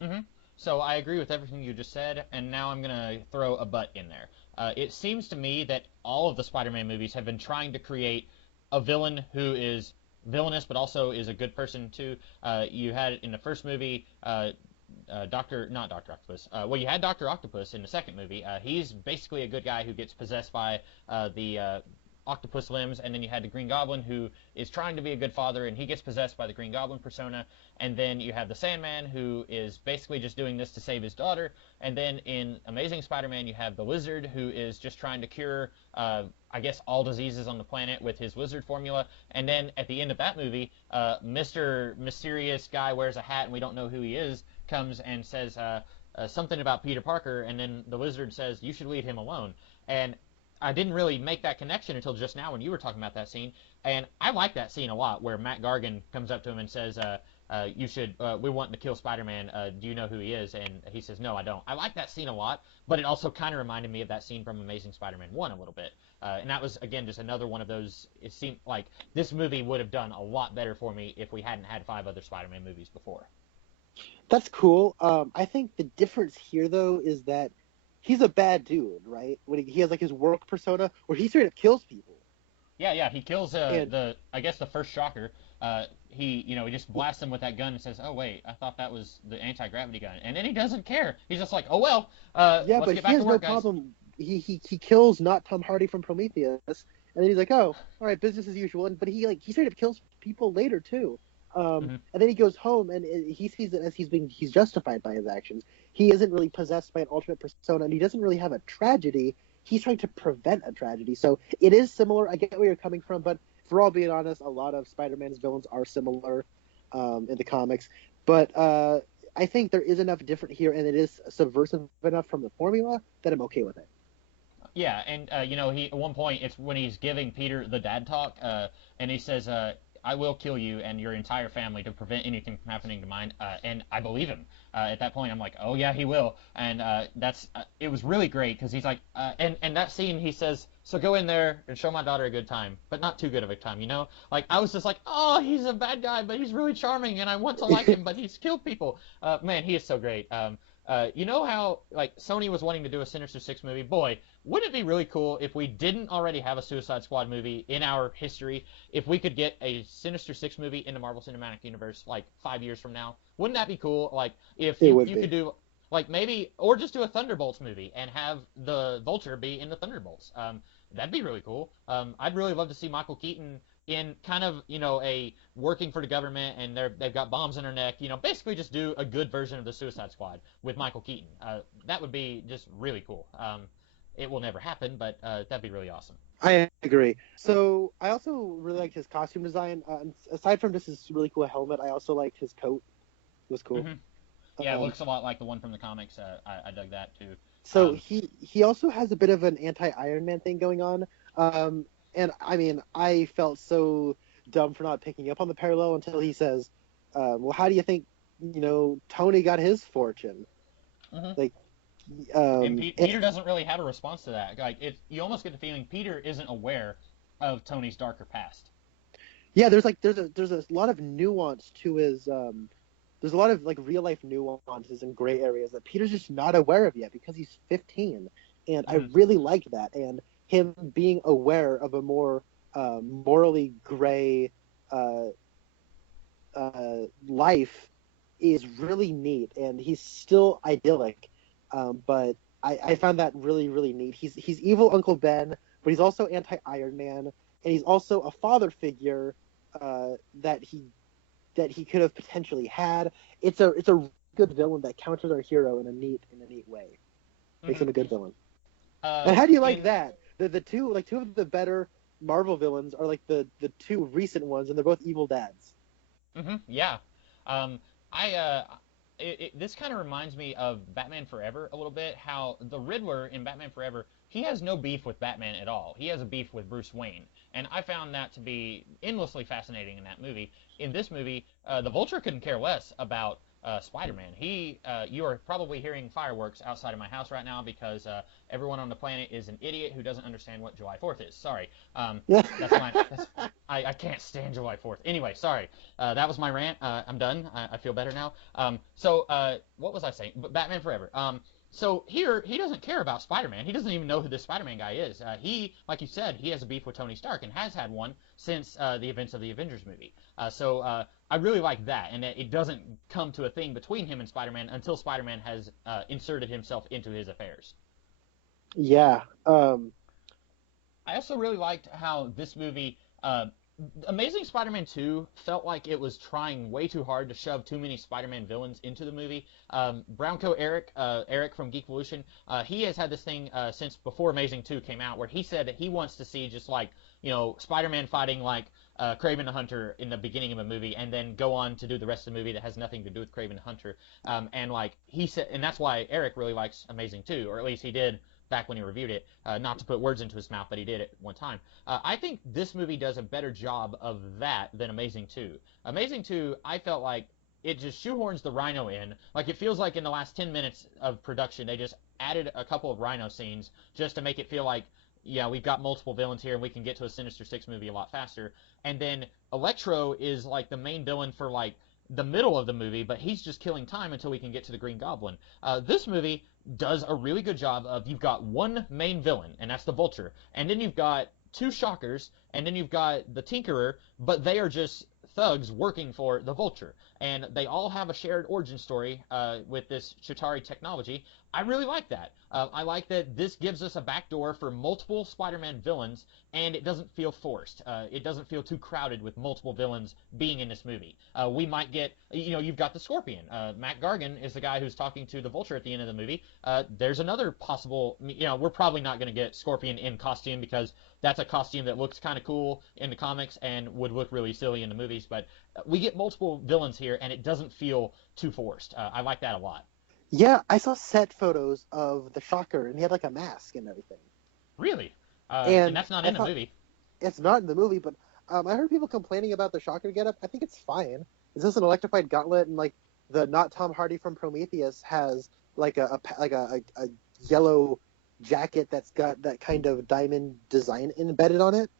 Mm-hmm. So I agree with everything you just said, and now I'm going to throw a but in there. It seems to me that all of the Spider-Man movies have been trying to create a villain who is villainous but also is a good person too. You had in the first movie not Doctor Octopus. You had Doctor Octopus in the second movie. He's basically a good guy who gets possessed by the octopus limbs, and then you had the Green Goblin who is trying to be a good father, and he gets possessed by the Green Goblin persona, and then you have the Sandman who is basically just doing this to save his daughter, and then in Amazing Spider-Man you have the Lizard who is just trying to cure I guess all diseases on the planet with his lizard formula, and then at the end of that movie Mr. Mysterious Guy wears a hat and we don't know who he is comes and says something about Peter Parker, and then the Lizard says you should leave him alone. And I didn't really make that connection until just now when you were talking about that scene, and I like that scene a lot where Matt Gargan comes up to him and says, we're wanting to kill Spider-Man, do you know who he is? And he says, no, I don't. I like that scene a lot, but it also kind of reminded me of that scene from Amazing Spider-Man 1 a little bit. And that was, again, just another one of those, it seemed like this movie would have done a lot better for me if we hadn't had 5 other Spider-Man movies before. That's cool. I think the difference here, though, is that he's a bad dude, right? When he has like his work persona where he straight up kills people. Yeah, he kills And I guess the first shocker. He just blasts him with that gun and says, "Oh wait, I thought that was the anti-gravity gun." And then he doesn't care. He's just like, "Oh well, yeah, let's but get he back has to no work, guys." problem. He kills not Tom Hardy from Prometheus, and then he's like, oh, all right, business as usual. But he straight up kills people later too. Hmm. And then he goes home and he sees it as he's justified by his actions. He isn't really possessed by an alternate persona, and he doesn't really have a tragedy. He's trying to prevent a tragedy. So it is similar. I get where you're coming from, but for all being honest, a lot of Spider-Man's villains are similar in the comics. But I think there is enough different here, and it is subversive enough from the formula that I'm okay with it. Yeah, and he at one point it's when he's giving Peter the dad talk, and he says, "I will kill you and your entire family to prevent anything from happening to mine," and I believe him. At that point, I'm like, "Oh yeah, he will," and that's it was really great because he's like, and that scene he says, "So go in there and show my daughter a good time, but not too good of a time," you know? Like I was just like, "Oh, he's a bad guy, but he's really charming, and I want to like him, but he's killed people." Man, he is so great. You know how like Sony was wanting to do a Sinister Six movie? Boy, wouldn't it be really cool if we didn't already have a Suicide Squad movie in our history? If we could get a Sinister Six movie in the Marvel Cinematic Universe like 5 years from now, wouldn't that be cool? Like if It you would could be. do like maybe or just do a Thunderbolts movie and have the Vulture be in the Thunderbolts. That'd be really cool. I'd really love to see Michael Keaton in kind of a working for the government and they've got bombs in their neck. Basically just do a good version of the Suicide Squad with Michael Keaton. That would be just really cool. It will never happen, but that'd be really awesome. I agree. So I also really liked his costume design. Aside from just his really cool helmet, I also liked his coat. It was cool. Hmm. Yeah, it Um, looks a lot like the one from the comics. I dug that too. so Um, he also has a bit of an anti-Iron Man thing going on. And I mean, I felt so dumb for not picking up on the parallel until he says, "Well, how do you think Tony got his fortune?" mhm. Like, And and, Peter doesn't really have a response to that. Like, you almost get the feeling Peter isn't aware of Tony's darker past. yeah, there's a lot of nuance to his. There's a lot of like real life nuances and gray areas that Peter's just not aware of yet because he's 15, and I Hmm. really liked that. And him being aware of a more morally gray uh, life is really neat, and he's still idyllic. But I found that really, really neat. He's evil Uncle Ben, but he's also anti Iron Man, and he's also a father figure that he could have potentially had. It's a good villain that counters our hero in a neat way. Makes Hmm. him a good villain. And how do you like In that? The two of the better Marvel villains are like the two recent ones, and they're both evil dads. Yeah. Um, this kind of reminds me of Batman Forever a little bit. How the Riddler in Batman Forever, he has no beef with Batman at all. He has a beef with Bruce Wayne, and I found that to be endlessly fascinating in that movie. In this movie, the Vulture couldn't care less about Spider-Man. You are probably hearing fireworks outside of my house right now because everyone on the planet is an idiot who doesn't understand what July 4th is. Sorry. That's my. I can't stand July 4th. Anyway, sorry. That was my rant. I'm done. I feel better now. What was I saying? Batman Forever. So here, he doesn't care about Spider-Man. He doesn't even know who this Spider-Man guy is. Like you said, he has a beef with Tony Stark and has had one since the events of the Avengers movie. I really like that, and it doesn't come to a thing between him and Spider-Man until Spider-Man has inserted himself into his affairs. Yeah. I also really liked how this movie, Amazing Spider-Man 2, felt like it was trying way too hard to shove too many Spider-Man villains into the movie. Brownco Eric from Geekvolution, he has had this thing since before Amazing 2 came out, where he said that he wants to see just like Spider-Man fighting like Kraven the Hunter in the beginning of a movie, and then go on to do the rest of the movie that has nothing to do with Kraven the Hunter. And like he said, and that's why Eric really likes Amazing 2, or at least he did back when he reviewed it. Not to put words into his mouth, but he did at one time. I think this movie does a better job of that than Amazing 2. Amazing 2, I felt like it just shoehorns the Rhino in. Like it feels like in the last 10 minutes of production, they just added a couple of Rhino scenes just to make it feel like, yeah, we've got multiple villains here and we can get to a Sinister Six movie a lot faster. And then Electro is like the main villain for like the middle of the movie, but he's just killing time until we can get to the Green Goblin. This movie does a really good job of you've got one main villain, and that's the Vulture, and then you've got two Shockers, and then you've got the Tinkerer, but they are just thugs working for the Vulture, and they all have a shared origin story with this Chitauri technology. I really like that. I like that this gives us a backdoor for multiple Spider-Man villains, and it doesn't feel forced. It doesn't feel too crowded with multiple villains being in this movie. We might get, you've got the Scorpion. Matt Gargan is the guy who's talking to the Vulture at the end of the movie. There's another possible, we're probably not going to get Scorpion in costume because that's a costume that looks kind of cool in the comics and would look really silly in the movies, but we get multiple villains here, and it doesn't feel too forced. I like that a lot. Yeah, I saw set photos of the Shocker, and he had like a mask and everything. Really? And that's not in the movie. It's not in the movie, but I heard people complaining about the Shocker getup. I think it's fine. It's just an electrified gauntlet, and like the not Tom Hardy from Prometheus has like a yellow jacket that's got that kind of diamond design embedded on it.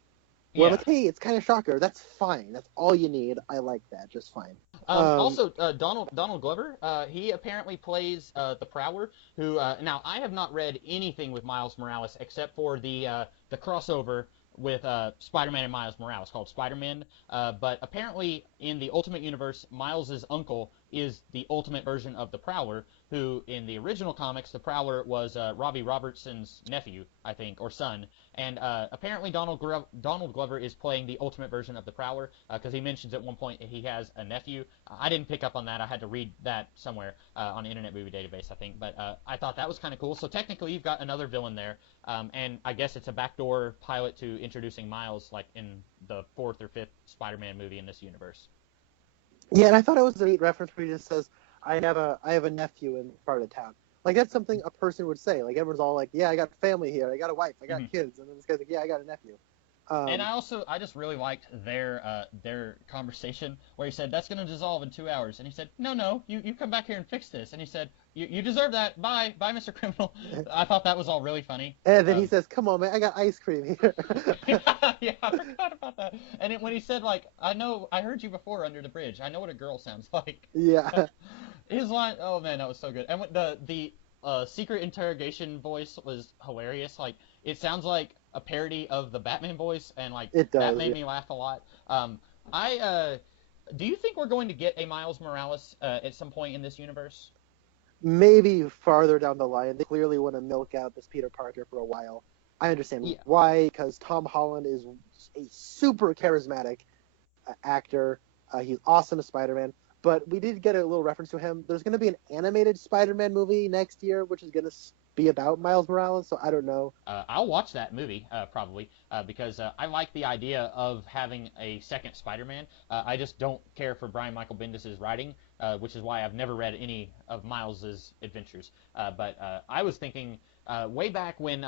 Well, like, hey, it's kind of Shocker. That's fine. That's all you need. I like that. Just fine. Also, Donald Glover, he apparently plays the Prowler, who, now, I have not read anything with Miles Morales except for the crossover with Spider-Man and Miles Morales called Spider-Man, but apparently in the Ultimate Universe, Miles' uncle is the Ultimate version of the Prowler, who in the original comics, the Prowler was Robbie Robertson's nephew, I think, or son, and apparently Donald Glover is playing the Ultimate version of the Prowler, because he mentions at one point he has a nephew. I didn't pick up on that. I had to read that somewhere on Internet Movie Database, I think, but I thought that was kind of cool. So technically you've got another villain there, and I guess it's a backdoor pilot to introducing Miles, like in the 4th or 5th Spider-Man movie in this universe. Yeah, and I thought it was a neat reference where he just says, I have a nephew in part of town. Like, that's something a person would say. Like, everyone's all like, yeah, I got family here. I got a wife. I got kids. And then this guy's like, yeah, I got a nephew. And I just really liked their conversation where he said, that's going to dissolve in 2 hours. And he said, no, you come back here and fix this. And he said, you deserve that. Bye, Mr. Criminal. I thought that was all really funny. And then he says, come on, man, I got ice cream here. Yeah, I forgot about that. And when he said, like, I heard you before under the bridge. I know what a girl sounds like. Yeah. His line, oh man, that was so good. And the secret interrogation voice was hilarious. Like, it sounds like a parody of the Batman voice, and like it does, that made me laugh a lot. Do you think we're going to get a Miles Morales at some point in this universe? Maybe farther down the line. They clearly want to milk out this Peter Parker for a while. I understand why, because Tom Holland is a super charismatic actor. He's awesome as Spider-Man. But we did get a little reference to him. There's going to be an animated Spider-Man movie next year, which is going to be about Miles Morales, so I don't know. I'll watch that movie, probably, because I like the idea of having a second Spider-Man. I just don't care for Brian Michael Bendis' writing, which is why I've never read any of Miles' adventures. But I was thinking, way back when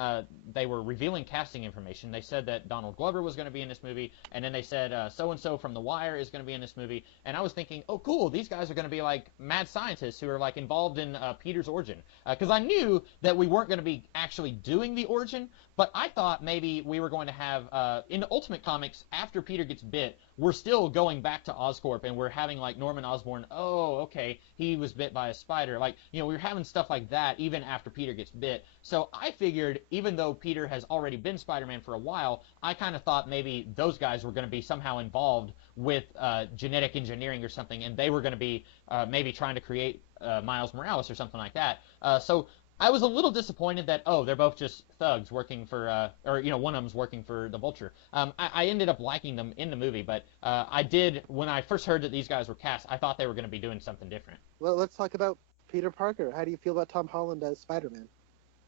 they were revealing casting information, they said that Donald Glover was going to be in this movie, and then they said so-and-so from The Wire is going to be in this movie, and I was thinking, oh, cool, these guys are going to be like mad scientists who are like involved in Peter's origin, because I knew that we weren't going to be actually doing the origin, but I thought maybe we were going to have, in the Ultimate Comics, after Peter gets bit, we're still going back to Oscorp, and we're having like Norman Osborn, oh, okay, he was bit by a spider, like, we were having stuff like that even after Peter gets bit. So I figured, even though Peter has already been Spider-Man for a while, I kind of thought maybe those guys were going to be somehow involved with genetic engineering or something, and they were going to be maybe trying to create Miles Morales or something like that. So I was a little disappointed that, they're both just thugs working for, one of them's working for the Vulture. I ended up liking them in the movie, but I did, when I first heard that these guys were cast, I thought they were going to be doing something different. Well, let's talk about Peter Parker. How do you feel about Tom Holland as Spider-Man?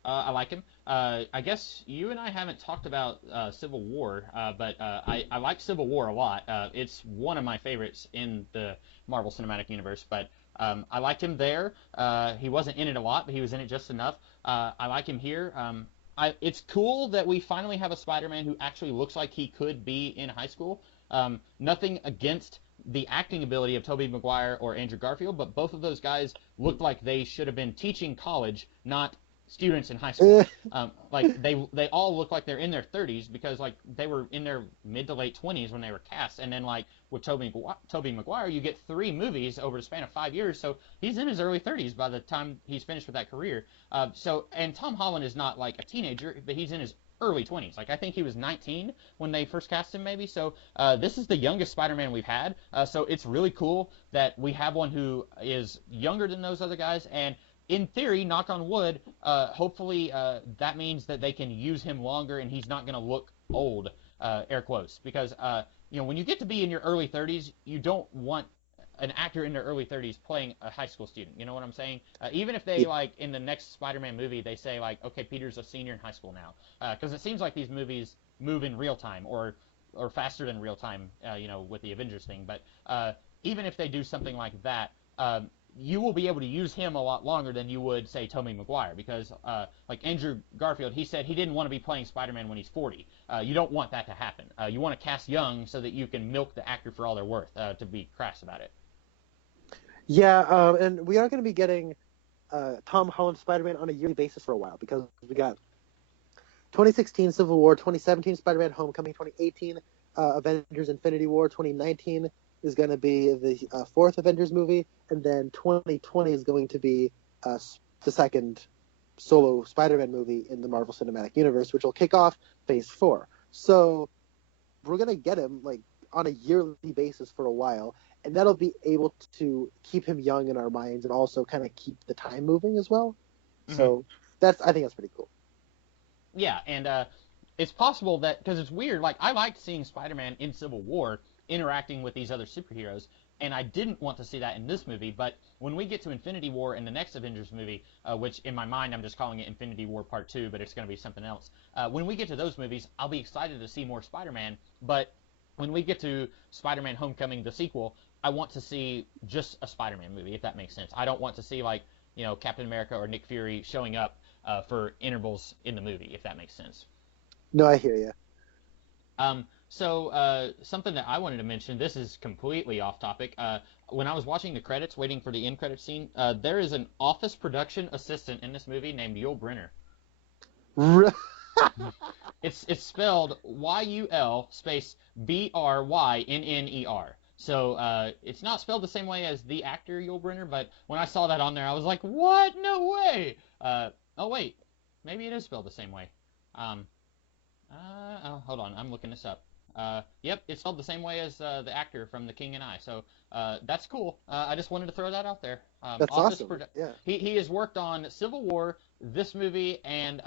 I like him. I guess you and I haven't talked about Civil War, but I like Civil War a lot. It's one of my favorites in the Marvel Cinematic Universe, but I liked him there. He wasn't in it a lot, but he was in it just enough. I like him here. It's cool that we finally have a Spider-Man who actually looks like he could be in high school. Nothing against the acting ability of Tobey Maguire or Andrew Garfield, but both of those guys looked like they should have been teaching college, not students in high school. Like they all look like they're in their 30s because like they were in their mid to late 20s when they were cast, and then like with Tobey Maguire, you get 3 movies over the span of 5 years, so he's in his early 30s by the time he's finished with that career. And Tom Holland is not like a teenager, but he's in his early 20s. Like I think he was 19 when they first cast him, maybe. So this is the youngest Spider-Man we've had. So it's really cool that we have one who is younger than those other guys, and in theory, knock on wood, hopefully that means that they can use him longer and he's not going to look old, air quotes, because when you get to be in your early 30s, you don't want an actor in their early 30s playing a high school student. You know what I'm saying? Even if they, like, in the next Spider-Man movie, they say, like, okay, Peter's a senior in high school now. Because it seems like these movies move in real time or faster than real time, with the Avengers thing. But even if they do something like that, you will be able to use him a lot longer than you would, say, Tobey Maguire, because, like Andrew Garfield, he said he didn't want to be playing Spider-Man when he's 40. You don't want that to happen. You want to cast young so that you can milk the actor for all they're worth, to be crass about it. Yeah, and we are going to be getting Tom Holland Spider-Man on a yearly basis for a while, because we got 2016 Civil War, 2017 Spider-Man Homecoming, 2018 Avengers Infinity War, 2019 is going to be the fourth Avengers movie, and then 2020 is going to be the second solo Spider-Man movie in the Marvel Cinematic Universe, which will kick off Phase 4. So we're going to get him like on a yearly basis for a while, and that'll be able to keep him young in our minds and also kind of keep the time moving as well. Mm-hmm. So I think that's pretty cool. Yeah, and it's possible that, because it's weird, like I liked seeing Spider-Man in Civil War interacting with these other superheroes, and I didn't want to see that in this movie, but when we get to Infinity War in the next Avengers movie, which in my mind I'm just calling it Infinity War Part 2, but it's going to be something else, when we get to those movies, I'll be excited to see more Spider-Man, but when we get to Spider-Man Homecoming, the sequel, I want to see just a Spider-Man movie, if that makes sense. I don't want to see, like, Captain America or Nick Fury showing up for intervals in the movie, if that makes sense. No, I hear you. So something that I wanted to mention, this is completely off topic. When I was watching the credits, waiting for the end credit scene, there is an office production assistant in this movie named Yul Brynner. It's spelled Y-U-L space B-R-Y-N-N-E-R. So it's not spelled the same way as the actor Yul Brynner, but when I saw that on there, I was like, what? No way! Oh, wait. Maybe it is spelled the same way. Hold on. I'm looking this up. Yep, it's spelled the same way as the actor from The King and I. So that's cool. I just wanted to throw that out there. That's awesome. Yeah. He has worked on Civil War, this movie, and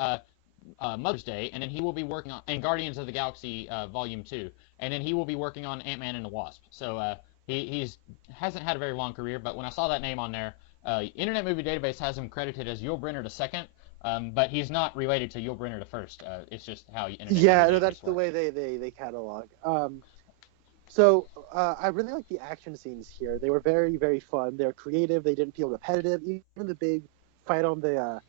Mother's Day, and then he will be working on and Guardians of the Galaxy Volume 2, and then he will be working on Ant-Man and the Wasp. So he hasn't had a very long career, but when I saw that name on there, Internet Movie Database has him credited as Yul Brynner II. But he's not related to Yul Brynner the first. It's just how you. Yeah, no, that's the way they catalog. So I really like the action scenes here. They were very, very fun. They were creative. They didn't feel repetitive. Even the big fight on the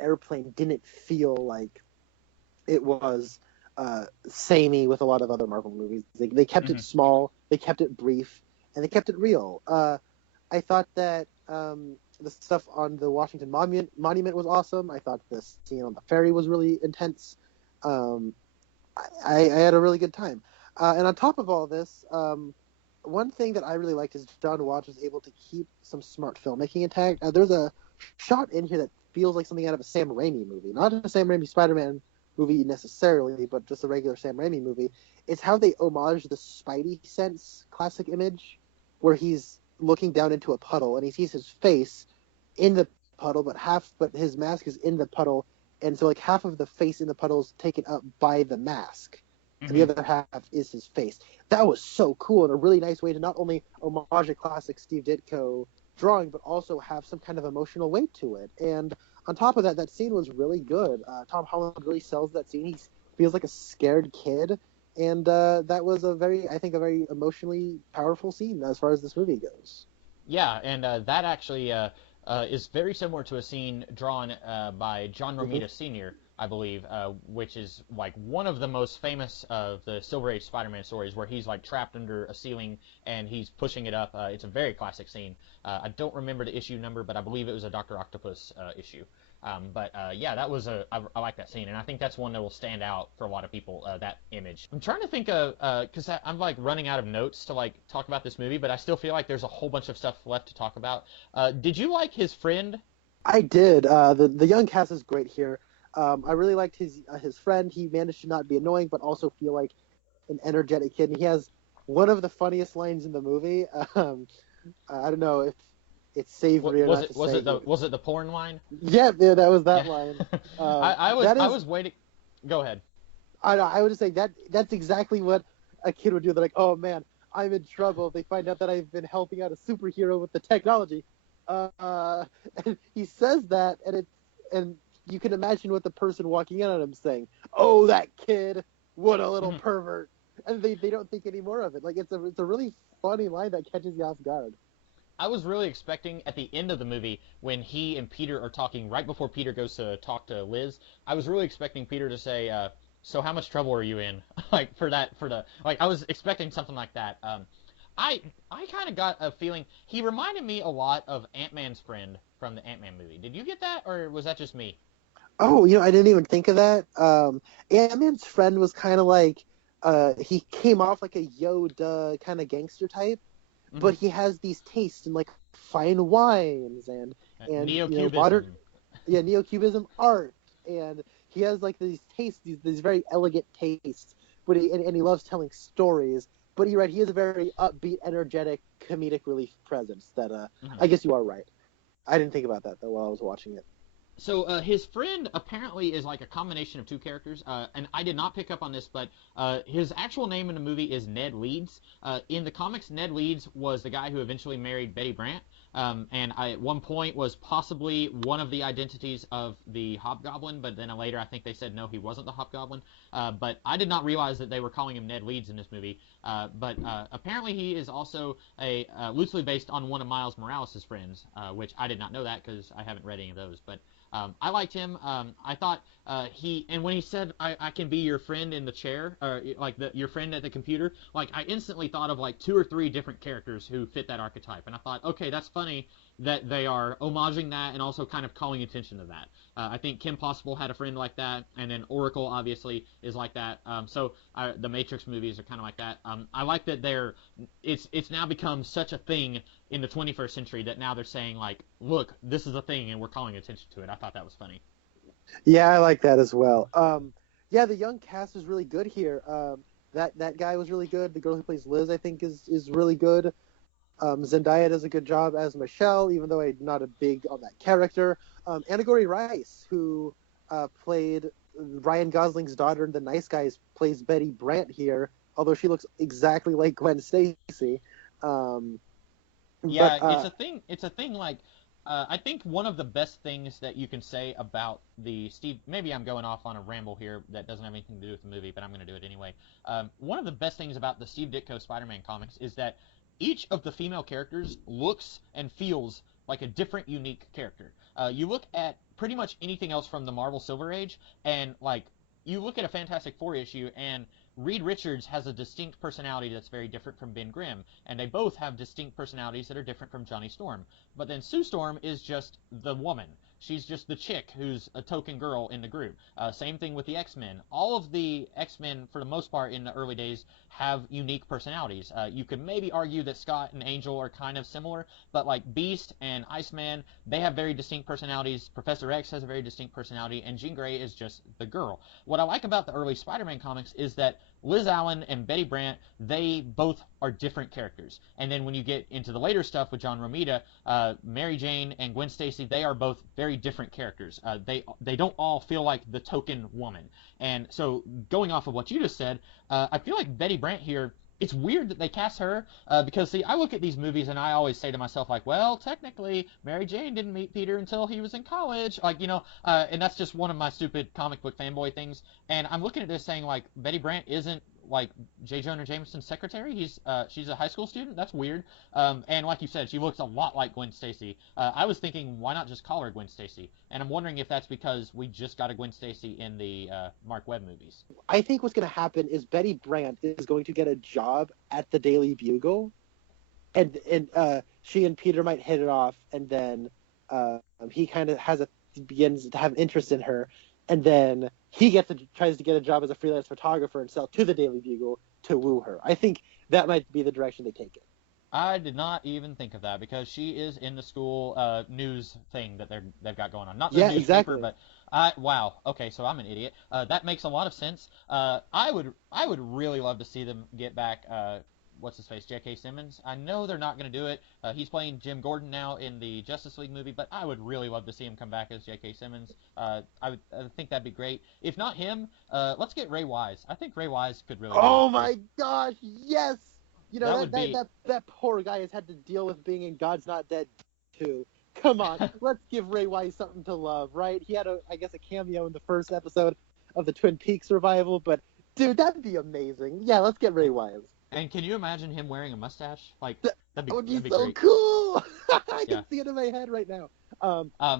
airplane didn't feel like it was samey with a lot of other Marvel movies. They kept it small. They kept it brief, and they kept it real. I thought that. The stuff on the Washington Monument was awesome. I thought the scene on the ferry was really intense. I had a really good time. And on top of all this, one thing that I really liked is John Watts was able to keep some smart filmmaking intact. There's a shot in here that feels like something out of a Sam Raimi movie. Not a Sam Raimi Spider-Man movie necessarily, but just a regular Sam Raimi movie. It's how they homage the Spidey Sense classic image, where he's looking down into a puddle and he sees his face in the puddle, but his mask is in the puddle, and so like half of the face in the puddle is taken up by the mask, and the other half is his face. That was so cool, and a really nice way to not only homage a classic Steve Ditko drawing, but also have some kind of emotional weight to it. And on top of that, that scene was really good. Tom Holland really sells that scene. He feels like a scared kid, and that was a very emotionally powerful scene as far as this movie goes. Yeah, and that actually is very similar to a scene drawn by John Romita Sr., I believe, which is like one of the most famous of the Silver Age Spider-Man stories, where he's like trapped under a ceiling and he's pushing it up. It's a very classic scene. I don't remember the issue number, but I believe it was a Dr. Octopus issue. Yeah, that was I like that scene, and I think that's one that will stand out for a lot of people. That image. I'm trying to think of because I'm like running out of notes to like talk about this movie, but I still feel like there's a whole bunch of stuff left to talk about. Did you like his friend? I did. The young cast is great here. I really liked his friend. He managed to not be annoying, but also feel like an energetic kid. And he has one of the funniest lines in the movie. I don't know if it's savory or Was not it to say. was it the porn line? Yeah, that was that Yeah. line. I was waiting. Go ahead. I would just say that's exactly what a kid would do. They're like, oh man, I'm in trouble. They find out that I've been helping out a superhero with the technology. And he says that, and you can imagine what the person walking in on him saying, "Oh, that kid, what a little pervert," and they don't think any more of it. Like it's a really funny line that catches you off guard. I was really expecting at the end of the movie when he and Peter are talking right before Peter goes to talk to Liz. I was really expecting Peter to say, "So how much trouble are you in?" Like for the like I was expecting something like that. I kind of got a feeling he reminded me a lot of Ant-Man's friend from the Ant-Man movie. Did you get that, or was that just me? Oh, I didn't even think of that. Ant-Man's friend was kind of like he came off like a Yoda kind of gangster type, Hmm. but he has these tastes in like fine wines and modern Neo-Cubism. neo-cubism art, and he has like these tastes, these very elegant tastes, but and he loves telling stories. But you're right, he has a very upbeat, energetic, comedic relief presence that Mhm. I guess you are right. I didn't think about that though while I was watching it. So his friend apparently is like a combination of two characters, and I did not pick up on this, but his actual name in the movie is Ned Leeds. In the comics, Ned Leeds was the guy who eventually married Betty Brant, and at one point was possibly one of the identities of the Hobgoblin, but then later I think they said no, he wasn't the Hobgoblin. But I did not realize that they were calling him Ned Leeds in this movie. But apparently he is also a loosely based on one of Miles Morales' friends, which I did not know that because I haven't read any of those, but. I liked him. I thought and when he said, I can be your friend in the chair, or like your friend at the computer, like I instantly thought of like two or three different characters who fit that archetype. And I thought, okay, that's funny that they are homaging that and also kind of calling attention to that. I think Kim Possible had a friend like that, and then Oracle obviously is like that. The Matrix movies are kind of like that. I like that it's now become such a thing in the 21st century that now they're saying like, look, this is a thing and we're calling attention to it. I thought that was funny. Yeah, I like that as well. Yeah, the young cast is really good here. That guy was really good. The girl who plays Liz, I think, is really good. Zendaya does a good job as Michelle, even though I'm not a big on that character. Anagori Rice, who played Ryan Gosling's daughter in The Nice Guys, plays Betty Brant here, although she looks exactly like Gwen Stacy. Um, Yeah, but it's a thing. It's a thing like I think one of the best things that you can say about the Steve. Maybe I'm going off on a ramble here that doesn't have anything to do with the movie, but I'm going to do it anyway. One of the best things about the Steve Ditko Spider-Man comics is that each of the female characters looks and feels like a different, unique character. You look at pretty much anything else from the Marvel Silver Age, and like you look at a Fantastic Four issue, and Reed Richards has a distinct personality that's very different from Ben Grimm, and they both have distinct personalities that are different from Johnny Storm. But then Sue Storm is just the woman. She's just the chick who's a token girl in the group. Same thing with the X-Men. All of the X-Men, for the most part, in the early days, have unique personalities. You could maybe argue that Scott and Angel are kind of similar, but like Beast and Iceman, they have very distinct personalities. Professor X has a very distinct personality, and Jean Grey is just the girl. What I like about the early Spider-Man comics is that Liz Allen and Betty Brant, they both are different characters. And then when you get into the later stuff with John Romita, Mary Jane and Gwen Stacy, they are both very different characters. They don't all feel like the token woman. And so going off of what you just said, I feel like Betty Brant here. It's weird that they cast her because see, I look at these movies and I always say to myself like, well, technically Mary Jane didn't meet Peter until he was in college, like and that's just one of my stupid comic book fanboy things. And I'm looking at this saying like Betty Brant isn't like J. Jonah Jameson's secretary. She's a high school student. That's weird. And like you said, she looks a lot like Gwen Stacy. I was thinking, why not just call her Gwen Stacy? And I'm wondering if that's because we just got a Gwen Stacy in the Mark Webb movies. I think what's going to happen is Betty Brant is going to get a job at the Daily Bugle, and she and Peter might hit it off, and then he kind of has a begins to have interest in her, and then he tries to get a job as a freelance photographer and sell to the Daily Bugle to woo her. I think that might be the direction they take it. I did not even think of that because she is in the school news thing that they've got going on. Not the Yeah, newspaper, exactly. but wow. Okay, so I'm an idiot. That makes a lot of sense. I would really love to see them get back what's his face, J.K. Simmons. I know they're not going to do it. He's playing Jim Gordon now in the Justice League movie, but I would really love to see him come back as J.K. Simmons. I think that'd be great. If not him, let's get Ray Wise. I think Ray Wise could really do Oh it. my gosh, yes! You That know, would be that poor guy has had to deal with being in God's Not Dead too. Come on, let's give Ray Wise something to love, right? He had I guess a cameo in the first episode of the Twin Peaks revival, but dude, that'd be amazing. Yeah, let's get Ray Wise. And can you imagine him wearing a mustache? Like That would be that'd be so great. cool. I Yeah. can see it in my head right now.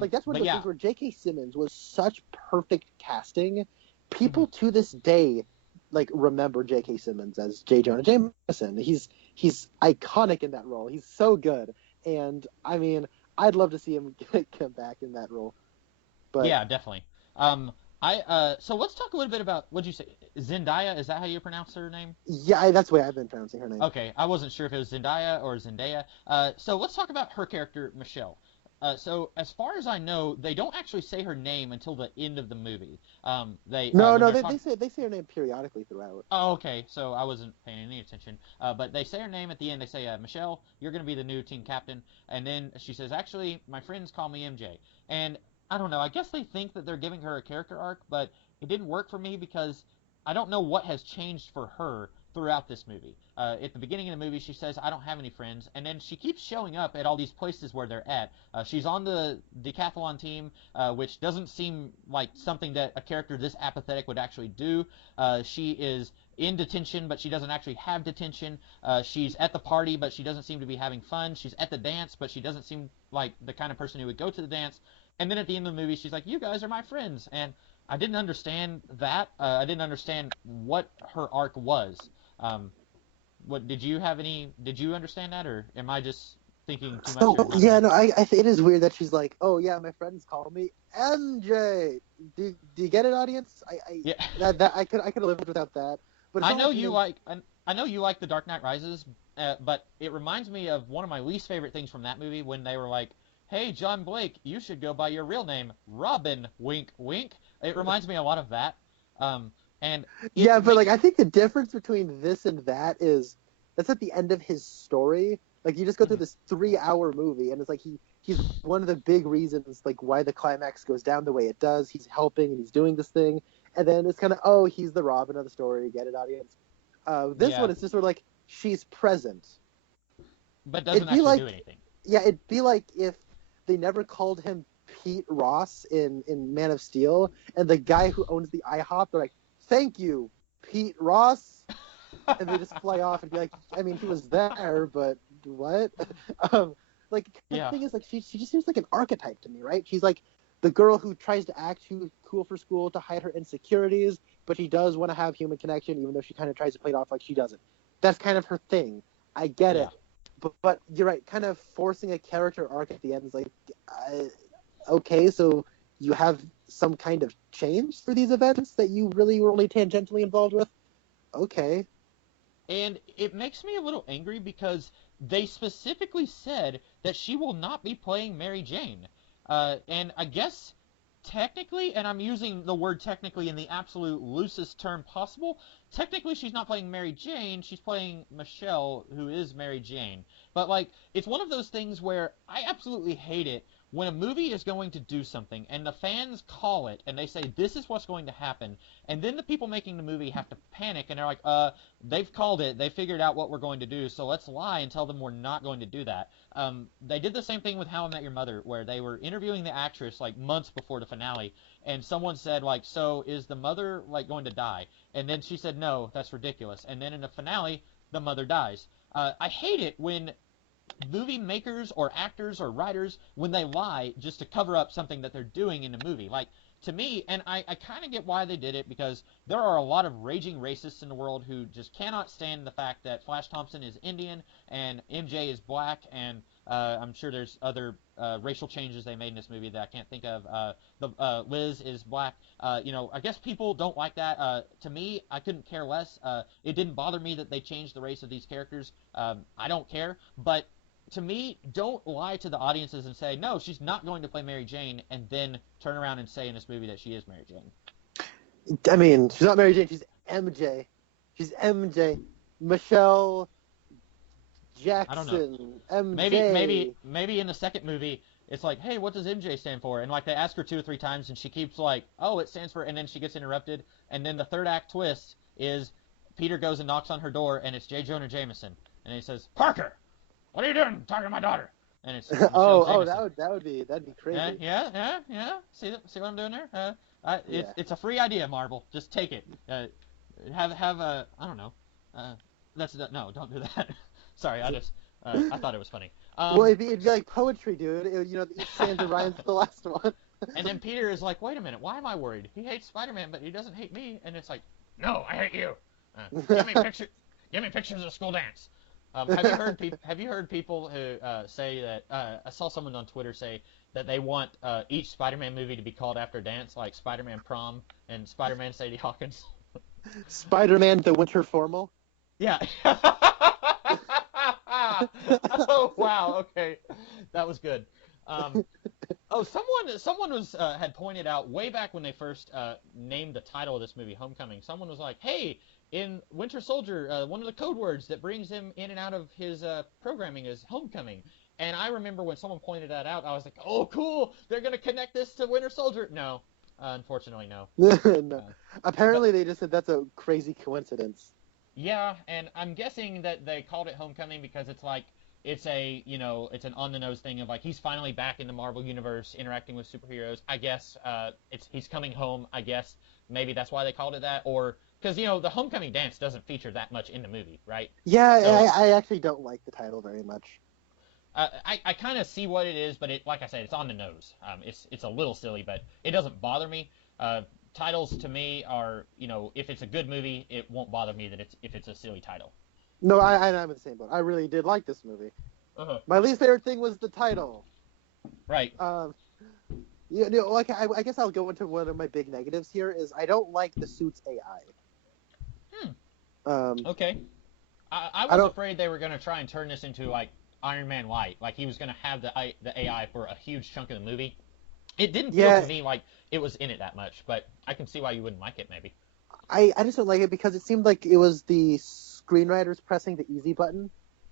Like that's one But of those yeah, things where J.K. Simmons was such perfect casting. mhm. People to this day like remember J.K. Simmons as J. Jonah Jameson. He's iconic in that role. He's so good, and I mean, I'd love to see him come back in that role. But Yeah, definitely. So let's talk a little bit about what'd you say? Zendaya, is that how you pronounce her name? yeah, that's the way I've been pronouncing her name. Okay, I wasn't sure if it was Zendaya or Zendaya. So let's talk about her character, Michelle. So as far as I know, they don't actually say her name until the end of the movie. They No, when no, they're they, talking. they say they say her name periodically throughout. Oh, okay. So I wasn't paying any attention. But they say her name at the end. They say, Michelle, you're going to be the new team captain. And then she says, actually, my friends call me MJ. And I don't know. I guess they think that they're giving her a character arc, but it didn't work for me because I don't know what has changed for her throughout this movie. At the beginning of the movie, she says, I don't have any friends. And then she keeps showing up at all these places where they're at. She's on the decathlon team, which doesn't seem like something that a character this apathetic would actually do. She is in detention, but she doesn't actually have detention. She's at the party, but she doesn't seem to be having fun. She's at the dance, but she doesn't seem like the kind of person who would go to the dance. And then at the end of the movie, she's like, "You guys are my friends," and I didn't understand that. I didn't understand what her arc was. Um, what did you have any? Did you understand that, or am I just thinking too much? Or So not yeah, enough? no, it is weird that she's like, oh yeah, my friends call me MJ. Do you get it, audience? Yeah, That I could have lived without that. But it's I not know like you like. I know you like The Dark Knight Rises, but it reminds me of one of my least favorite things from that movie when they were like, "Hey, John Blake, you should go by your real name, Robin." Wink, wink. It reminds me a lot of that. Um, and it yeah, but like makes I think the difference between this and that is that's at the end of his story. Like you just go through Mhm. this 3 hour movie, and it's like he's one of the big reasons like why the climax goes down the way it does. He's helping and he's doing this thing, and then it's kind of oh he's the Robin of the story. Get it, audience? This Yeah, one is just sort of like she's present. but It'd doesn't be actually do like anything. yeah, it'd be like if they never called him Pete Ross in Man of Steel, and the guy who owns the IHOP, they're like, "Thank you, Pete Ross," and they just fly off and be like, "I mean, he was there, but what?" um, like the Yeah, thing is, like, she just seems like an archetype to me, right? She's like the girl who tries to act too cool for school to hide her insecurities, but she does want to have human connection, even though she kind of tries to play it off like she doesn't. That's kind of her thing. I get yeah. it, but you're right. Kind of forcing a character arc at the end is like, okay, so you have some kind of change for these events that you really were only tangentially involved with. Okay, And it makes me a little angry because they specifically said that she will not be playing Mary Jane. And I guess technically, and I'm using the word technically in the absolute loosest term possible, technically she's not playing Mary Jane, she's playing Michelle, who is Mary Jane. But, like, it's one of those things where I absolutely hate it when a movie is going to do something and the fans call it and they say this is what's going to happen, and then the people making the movie have to panic and they're like, they've called it. They figured out what we're going to do. So let's lie and tell them we're not going to do that. They did the same thing with How I Met Your Mother, where they were interviewing the actress like months before the finale, and someone said like, "So is the mother like going to die?" And then she said, "No, that's ridiculous." And then in the finale, the mother dies. I hate it when movie makers or actors or writers when they lie just to cover up something that they're doing in the movie. Like, to me, and I kind of get why they did it because there are a lot of raging racists in the world who just cannot stand the fact that Flash Thompson is Indian and MJ is black, and I'm sure there's other racial changes they made in this movie that I can't think of. Liz is black. I guess people don't like that. To me, I couldn't care less. It didn't bother me that they changed the race of these characters. I don't care. But to me, don't lie to the audiences and say, no, she's not going to play Mary Jane, and then turn around and say in this movie that she is Mary Jane. I mean, she's not Mary Jane. She's MJ. She's MJ. Michelle Jackson. I don't know. MJ. Maybe in the second movie, it's like, hey, what does MJ stand for? And like they ask her 2 or 3 times, and she keeps like, oh, it stands for, and then she gets interrupted. And then the third act twist is Peter goes and knocks on her door, and it's J. Jonah Jameson, and he says, Parker, what are you doing talking to my daughter? And it's that'd be crazy. Yeah. See what I'm doing there? It's a free idea, Marvel. Just take it. Have a I don't know. Don't do that. Sorry, I thought it was funny. Well, it'd be like poetry, dude. Each stanza rhymes with the last one. And then Peter is like, wait a minute, why am I worried? He hates Spider-Man, but he doesn't hate me. And it's like, no, I hate you. Give me pictures of the school dance. Have you heard people who say that? I saw someone on Twitter say that they want each Spider-Man movie to be called after a dance, like Spider-Man Prom and Spider-Man Sadie Hawkins. Spider-Man the Winter Formal. Yeah. Oh wow. Okay, that was good. Someone was had pointed out way back when they first named the title of this movie, Homecoming. Someone was like, "Hey, in Winter Soldier, one of the code words that brings him in and out of his programming is homecoming." And I remember when someone pointed that out, I was like, "Oh, cool! They're gonna connect this to Winter Soldier." No, unfortunately, no. No. Apparently, they just said that's a crazy coincidence. Yeah, and I'm guessing that they called it Homecoming because it's like it's an on the nose thing of like he's finally back in the Marvel universe interacting with superheroes. I guess he's coming home. I guess maybe that's why they called it that, or because the Homecoming dance doesn't feature that much in the movie, right? Yeah, so, I actually don't like the title very much. I kind of see what it is, but like I said, it's on the nose. It's a little silly, but it doesn't bother me. Titles to me are, if it's a good movie, it won't bother me if it's a silly title. No, I'm in the same boat. I really did like this movie. Uh-huh. My least favorite thing was the title. Right. I guess I'll go into one of my big negatives here is I don't like the suit's AI. Okay. I was afraid they were going to try and turn this into like Iron Man Light, like he was going to have the AI for a huge chunk of the movie. It didn't feel to me like it was in it that much, but I can see why you wouldn't like it, maybe. I just don't like it because it seemed like it was the screenwriters pressing the easy button.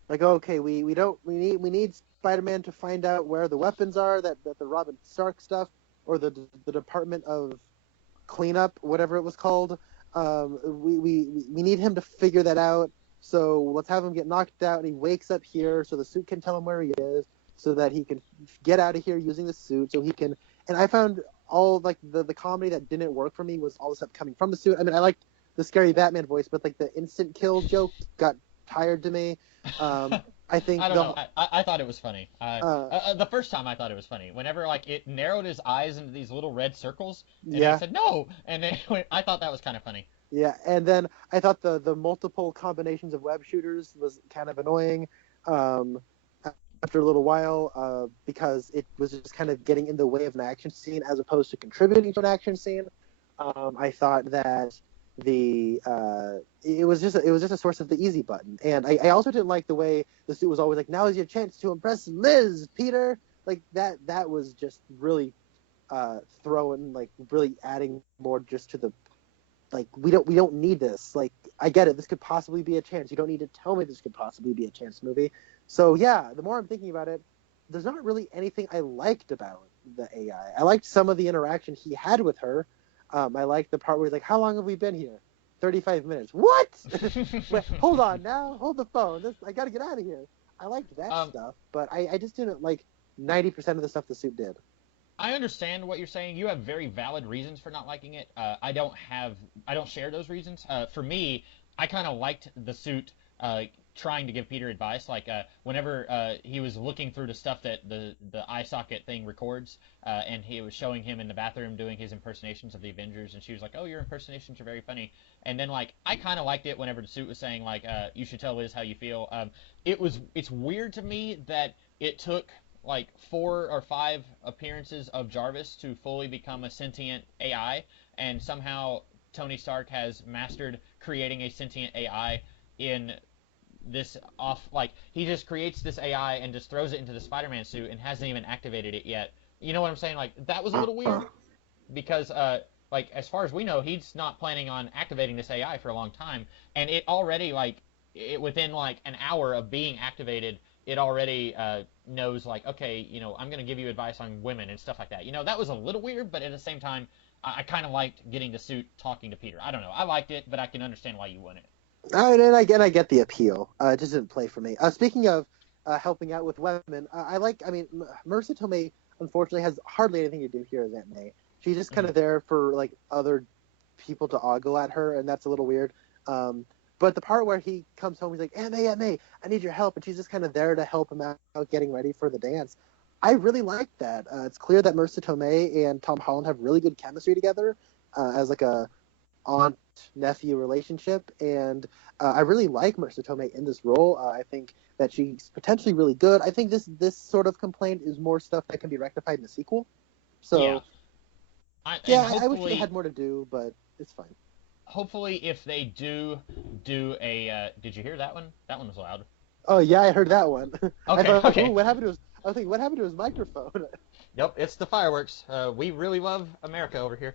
Like, okay, we need Spider-Man to find out where the weapons are, that the Robin Stark stuff, or the Department of Cleanup, whatever it was called. We need him to figure that out. So let's have him get knocked out, and he wakes up here, so the suit can tell him where he is, so that he can get out of here using the suit, so he can. And I found all like the comedy that didn't work for me was all the stuff coming from the suit. I mean, I liked the scary Batman voice, but like the instant kill joke got tired to me. I think I don't know. I thought it was funny. The first time I thought it was funny. Whenever like it narrowed his eyes into these little red circles, and I said no, and then I thought that was kind of funny. Yeah, and then I thought the multiple combinations of web shooters was kind of annoying after a little while because it was just kind of getting in the way of an action scene as opposed to contributing to an action scene. I thought that it was just a source of the easy button, and I also didn't like the way the suit was always like, now is your chance to impress Liz, Peter. Like that was just really throwing, like really adding more just to the. Like, we don't need this. Like, I get it. This could possibly be a chance. You don't need to tell me this could possibly be a chance movie. So, yeah, the more I'm thinking about it, there's not really anything I liked about the AI. I liked some of the interaction he had with her. I liked the part where he's like, how long have we been here? 35 minutes. What? Wait, hold on now. Hold the phone. I got to get out of here. I liked that stuff, but I just didn't like 90% of the stuff the suit did. I understand what you're saying. You have very valid reasons for not liking it. I don't share those reasons. For me, I kind of liked the suit trying to give Peter advice. Like whenever he was looking through the stuff that the eye socket thing records, and he was showing him in the bathroom doing his impersonations of the Avengers, and she was like, "Oh, your impersonations are very funny." And then like I kind of liked it whenever the suit was saying like, "You should tell Liz how you feel." It's weird to me that it took like 4 or 5 appearances of Jarvis to fully become a sentient AI, and somehow Tony Stark has mastered creating a sentient AI in this off like he just creates this AI and just throws it into the Spider-Man suit and hasn't even activated it yet. You know what I'm saying? Like that was a little weird because like as far as we know, he's not planning on activating this AI for a long time, and it already within like an hour of being activated, it already knows like okay, I'm gonna give you advice on women and stuff like that. That was a little weird, but at the same time, I kind of liked getting the suit talking to Peter. I don't know, I liked it, but I can understand why you wouldn't. And I get the appeal. It just didn't play for me. Speaking of helping out with women, Marissa Tomei unfortunately has hardly anything to do here as Aunt May. She's just kind of there for like other people to ogle at her, and that's a little weird. But the part where he comes home, he's like, Aunt May, I need your help, and she's just kind of there to help him out getting ready for the dance. I really like that. It's clear that Marissa Tomei and Tom Holland have really good chemistry together as like a aunt-nephew relationship, and I really like Marissa Tomei in this role. I think that she's potentially really good. I think this sort of complaint is more stuff that can be rectified in the sequel. So, yeah, I wish they had more to do, but it's fine. Hopefully, if they do a, did you hear that one? That one was loud. Oh yeah, I heard that one. Okay, okay. What happened to his? I was thinking, what happened to his microphone? Yep, it's the fireworks. We really love America over here.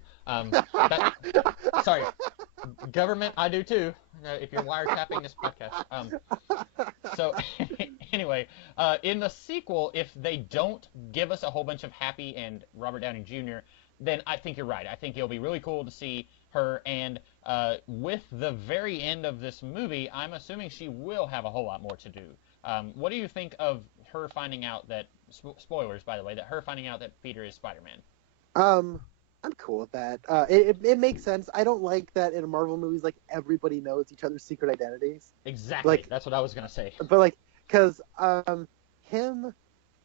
Sorry, government, I do too. If you're wiretapping this podcast. So anyway, in the sequel, if they don't give us a whole bunch of Happy and Robert Downey Jr., then I think you're right. I think it'll be really cool to see her. And with the very end of this movie, I'm assuming she will have a whole lot more to do. What do you think of her finding out that, spoilers by the way, that her finding out that Peter is Spider-Man? I'm cool with that. It makes sense. I don't like that in Marvel movies, like everybody knows each other's secret identities. Exactly. Like, that's what I was gonna say. But like, because him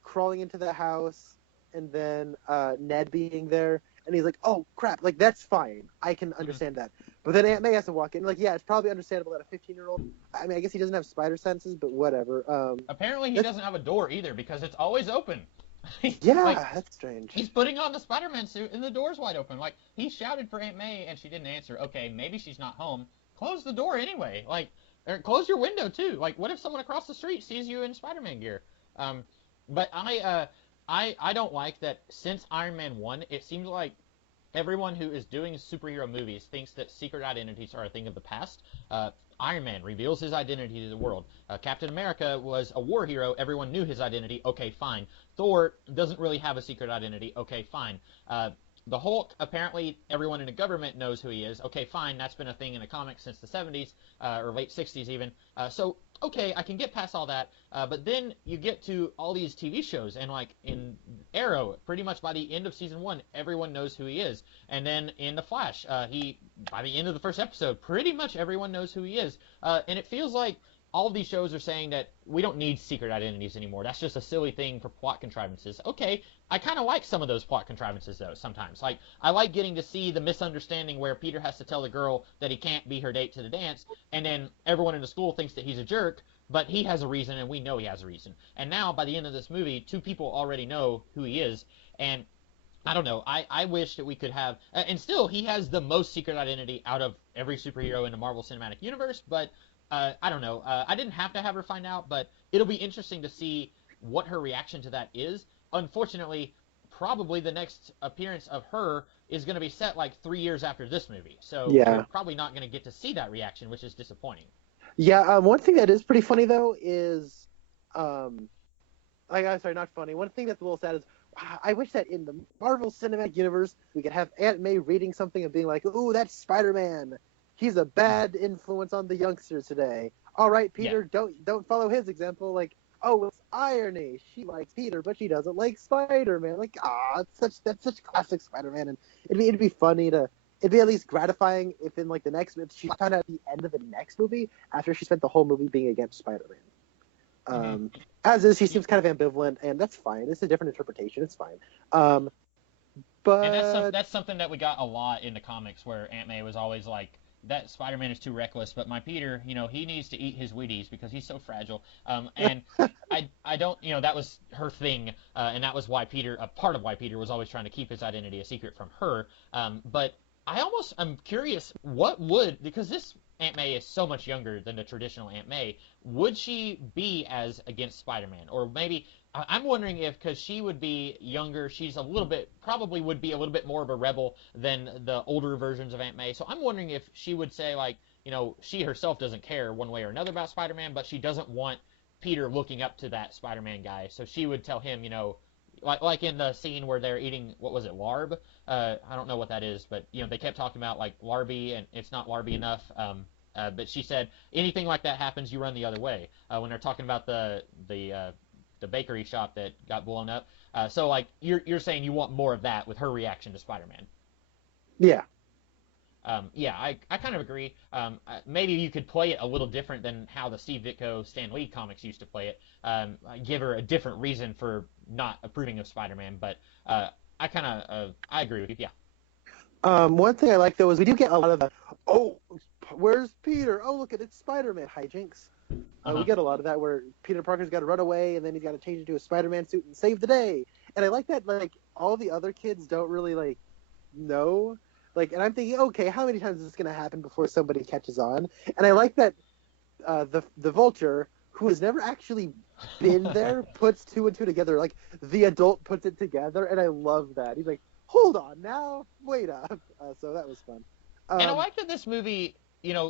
crawling into the house and then Ned being there, and he's like, "Oh crap!" Like that's fine. I can understand that. But then Aunt May has to walk in. Like, yeah, it's probably understandable that a 15-year-old. I mean, I guess he doesn't have spider senses, but whatever. Apparently, he doesn't have a door either because it's always open. Yeah, like, that's strange. He's putting on the Spider-Man suit and the door's wide open. Like, he shouted for Aunt May and she didn't answer. Okay, maybe she's not home. Close the door anyway. Like, or close your window too. Like, what if someone across the street sees you in Spider-Man gear? But I don't like that since Iron Man 1, it seems like everyone who is doing superhero movies thinks that secret identities are a thing of the past. Iron Man reveals his identity to the world. Captain America was a war hero. Everyone knew his identity. Okay, fine. Thor doesn't really have a secret identity. Okay, fine. The Hulk, apparently everyone in the government knows who he is. Okay, fine. That's been a thing in the comics since the 70s, or late 60s even. So, okay, I can get past all that. But then you get to all these TV shows, and like in Arrow, pretty much by the end of season 1, everyone knows who he is. And then in The Flash, by the end of the first episode, pretty much everyone knows who he is. And it feels like all of these shows are saying that we don't need secret identities anymore. That's just a silly thing for plot contrivances. Okay, I kind of like some of those plot contrivances, though, sometimes. Like, I like getting to see the misunderstanding where Peter has to tell the girl that he can't be her date to the dance, and then everyone in the school thinks that he's a jerk, but he has a reason, and we know he has a reason. And now, by the end of this movie, 2 people already know who he is, and I don't know. I wish that we could have... and still, he has the most secret identity out of every superhero in the Marvel Cinematic Universe, but... I don't know. I didn't have to have her find out, but it'll be interesting to see what her reaction to that is. Unfortunately, probably the next appearance of her is going to be set like 3 years after this movie. So we're probably not going to get to see that reaction, which is disappointing. Yeah, one thing that is pretty funny, though, is... I'm sorry, not funny. One thing that's a little sad is I wish that in the Marvel Cinematic Universe, we could have Aunt May reading something and being like, ooh, that's Spider-Man. He's a bad influence on the youngsters today. All right, Peter, don't follow his example. Like, oh, it's irony. She likes Peter, but she doesn't like Spider-Man. Like, that's such classic Spider-Man, and it'd be funny to. It'd be at least gratifying if in like the next movie she found out at the end of the next movie after she spent the whole movie being against Spider-Man. As is, she seems kind of ambivalent, and that's fine. It's a different interpretation. It's fine. But and that's something that we got a lot in the comics, where Aunt May was always like that Spider-Man is too reckless, but my Peter, he needs to eat his Wheaties because he's so fragile. And I don't, that was her thing, and that was why Peter, a part of why Peter was always trying to keep his identity a secret from her. But I'm curious, because this Aunt May is so much younger than the traditional Aunt May, would she be as against Spider-Man? Or maybe, I'm wondering if, because she would be younger, she's probably would be a little bit more of a rebel than the older versions of Aunt May. So I'm wondering if she would say, like, she herself doesn't care one way or another about Spider-Man, but she doesn't want Peter looking up to that Spider-Man guy. So she would tell him, like in the scene where they're eating, what was it, larb? I don't know what that is, but they kept talking about like larby, and it's not larby enough. But she said anything like that happens, you run the other way. When they're talking about the bakery shop that got blown up. So like you're saying you want more of that with her reaction to Spider-Man. Yeah. Yeah, I kind of agree. Maybe you could play it a little different than how the Steve Ditko, Stan Lee comics used to play it. Give her a different reason for not approving of Spider-Man, but I agree with you. Yeah. One thing I like though is we do get a lot of the, oh, where's Peter? Oh, look at it's Spider-Man hijinks. We get a lot of that where Peter Parker's got to run away and then he's got to change into a Spider-Man suit and save the day. And I like that, like, all the other kids don't really, like, know. Like, and I'm thinking, okay, how many times is this going to happen before somebody catches on? And I like that the Vulture, who has never actually been there, puts two and two together. Like, the adult puts it together, and I love that. He's like, hold on now, wait up. So that was fun. And I like that this movie,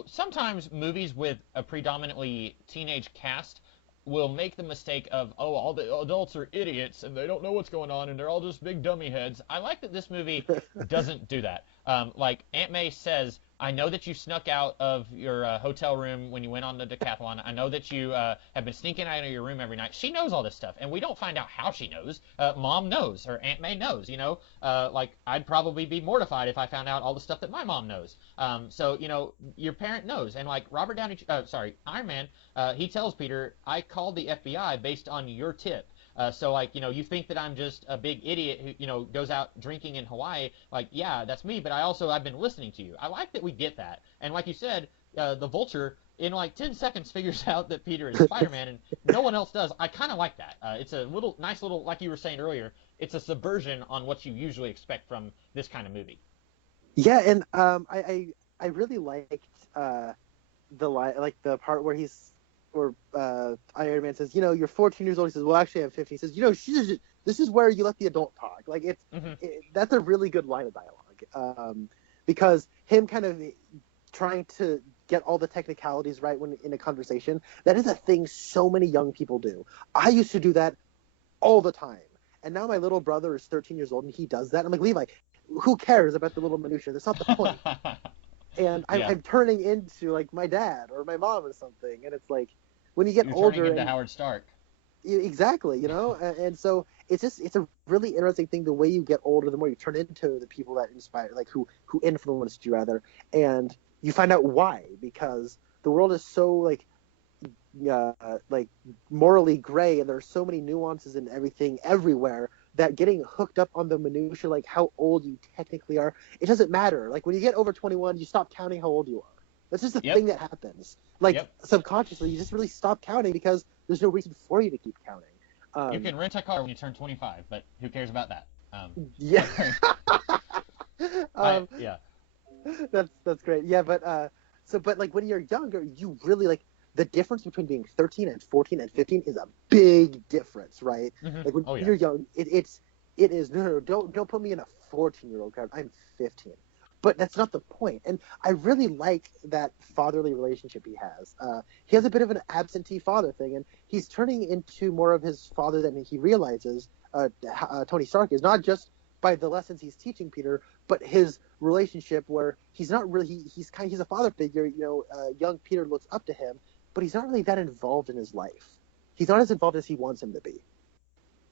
sometimes movies with a predominantly teenage cast will make the mistake of, oh, all the adults are idiots and they don't know what's going on and they're all just big dummy heads. I like that this movie doesn't do that. Like Aunt May says, I know that you snuck out of your hotel room when you went on the decathlon. I know that you have been sneaking out of your room every night. She knows all this stuff, and we don't find out how she knows. Mom knows, or Aunt May knows, like, I'd probably be mortified if I found out all the stuff that my mom knows. So, your parent knows. And, like, Iron Man, he tells Peter, I called the FBI based on your tip. So, like, you think that I'm just a big idiot who, goes out drinking in Hawaii. Like, yeah, that's me, but I've been listening to you. I like that we get that. And like you said, the Vulture, in like 10 seconds, figures out that Peter is Spider-Man, and no one else does. I kind of like that. It's a nice little, like you were saying earlier, it's a subversion on what you usually expect from this kind of movie. Yeah, and I really liked the part where Iron Man says, you're 14 years old. He says, well, actually, I'm 15. He says, this is where you let the adult talk. Like, that's a really good line of dialogue. Because him kind of trying to get all the technicalities right when in a conversation, that is a thing so many young people do. I used to do that all the time. And now my little brother is 13 years old and he does that. I'm like, Levi, who cares about the little minutia? That's not the point. And I'm turning into like my dad or my mom or something, and it's like when you get older, turning into Howard Stark. Exactly, and so it's a really interesting thing. The way you get older, the more you turn into the people that inspire, like who influenced you rather, and you find out why, because the world is so like morally gray, and there are so many nuances and everything everywhere, that getting hooked up on the minutia, like how old you technically are, it doesn't matter. Like when you get over 21, you stop counting how old you are. That's just a thing that happens. Like subconsciously, you just really stop counting because there's no reason for you to keep counting. You can rent a car when you turn 25, but who cares about that? Yeah. Yeah. That's great. Yeah, but like when you're younger, you really like the difference between being 13 and 14 and 15 is a big difference, right? Mm-hmm. Like when you're young, it is no, don't put me in a 14-year-old crowd. I'm 15. But that's not the point. And I really like that fatherly relationship he has. He has a bit of an absentee father thing, and he's turning into more of his father than he realizes. Tony Stark is, not just by the lessons he's teaching Peter, but his relationship where he's not really he's a father figure. Young Peter looks up to him, but he's not really that involved in his life. He's not as involved as he wants him to be.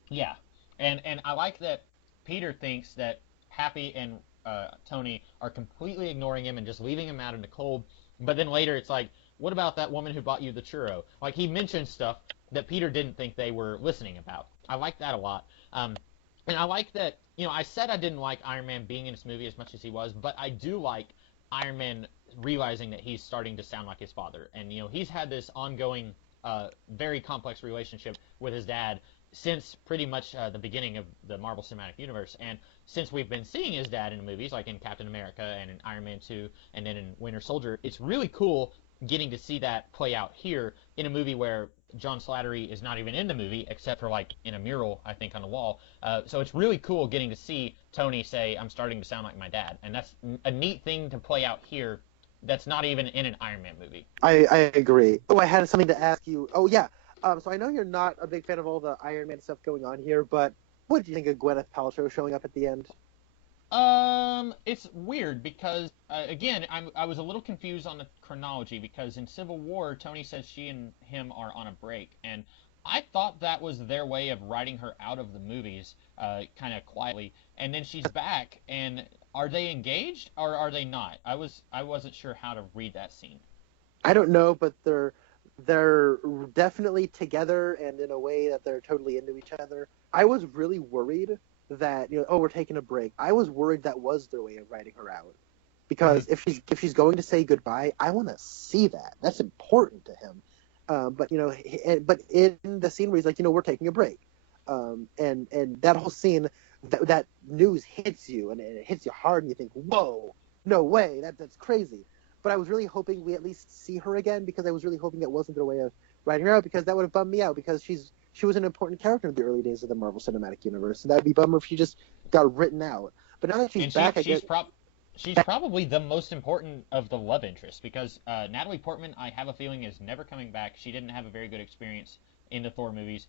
Yeah, and I like that Peter thinks that Happy and Tony are completely ignoring him and just leaving him out in the cold. But then later it's like, what about that woman who bought you the churro? Like, he mentions stuff that Peter didn't think they were listening about. I like that a lot. And I like that, I said I didn't like Iron Man being in this movie as much as he was, but I do like Iron Man realizing that he's starting to sound like his father. And, he's had this ongoing, very complex relationship with his dad since pretty much the beginning of the Marvel Cinematic Universe. And since we've been seeing his dad in movies like in Captain America and in Iron Man 2 and then in Winter Soldier, it's really cool getting to see that play out here in a movie where John Slattery is not even in the movie except for like in a mural, I think, on the wall. So it's really cool getting to see Tony say, "I'm starting to sound like my dad," and that's a neat thing to play out here. That's not even in an Iron Man movie. I agree. Oh, I had something to ask you. Oh yeah. So I know you're not a big fan of all the Iron Man stuff going on here, but what did you think of Gwyneth Paltrow showing up at the end? It's weird because again, I was a little confused on the chronology because in Civil War, Tony says she and him are on a break, and I thought that was their way of writing her out of the movies, kind of quietly, and then she's back, and are they engaged or are they not? I wasn't sure how to read that scene. I don't know, but they're definitely together and in a way that they're totally into each other. I was really worried that we're taking a break. I was worried that was their way of writing her out, because if she's going to say goodbye, I want to see that. That's important to him. But in the scene where he's like, we're taking a break, and that whole scene, that news hits you and it hits you hard, and you think, whoa, no way, that's crazy. But I was really hoping we at least see her again, because I was really hoping that wasn't their way of writing her out, because that would have bummed me out, because she was an important character in the early days of the Marvel Cinematic Universe, and that would be a bummer if she just got written out. But now that she's back, she's probably the most important of the love interest, because Natalie Portman, I have a feeling, is never coming back. She didn't have a very good experience in the Thor movies.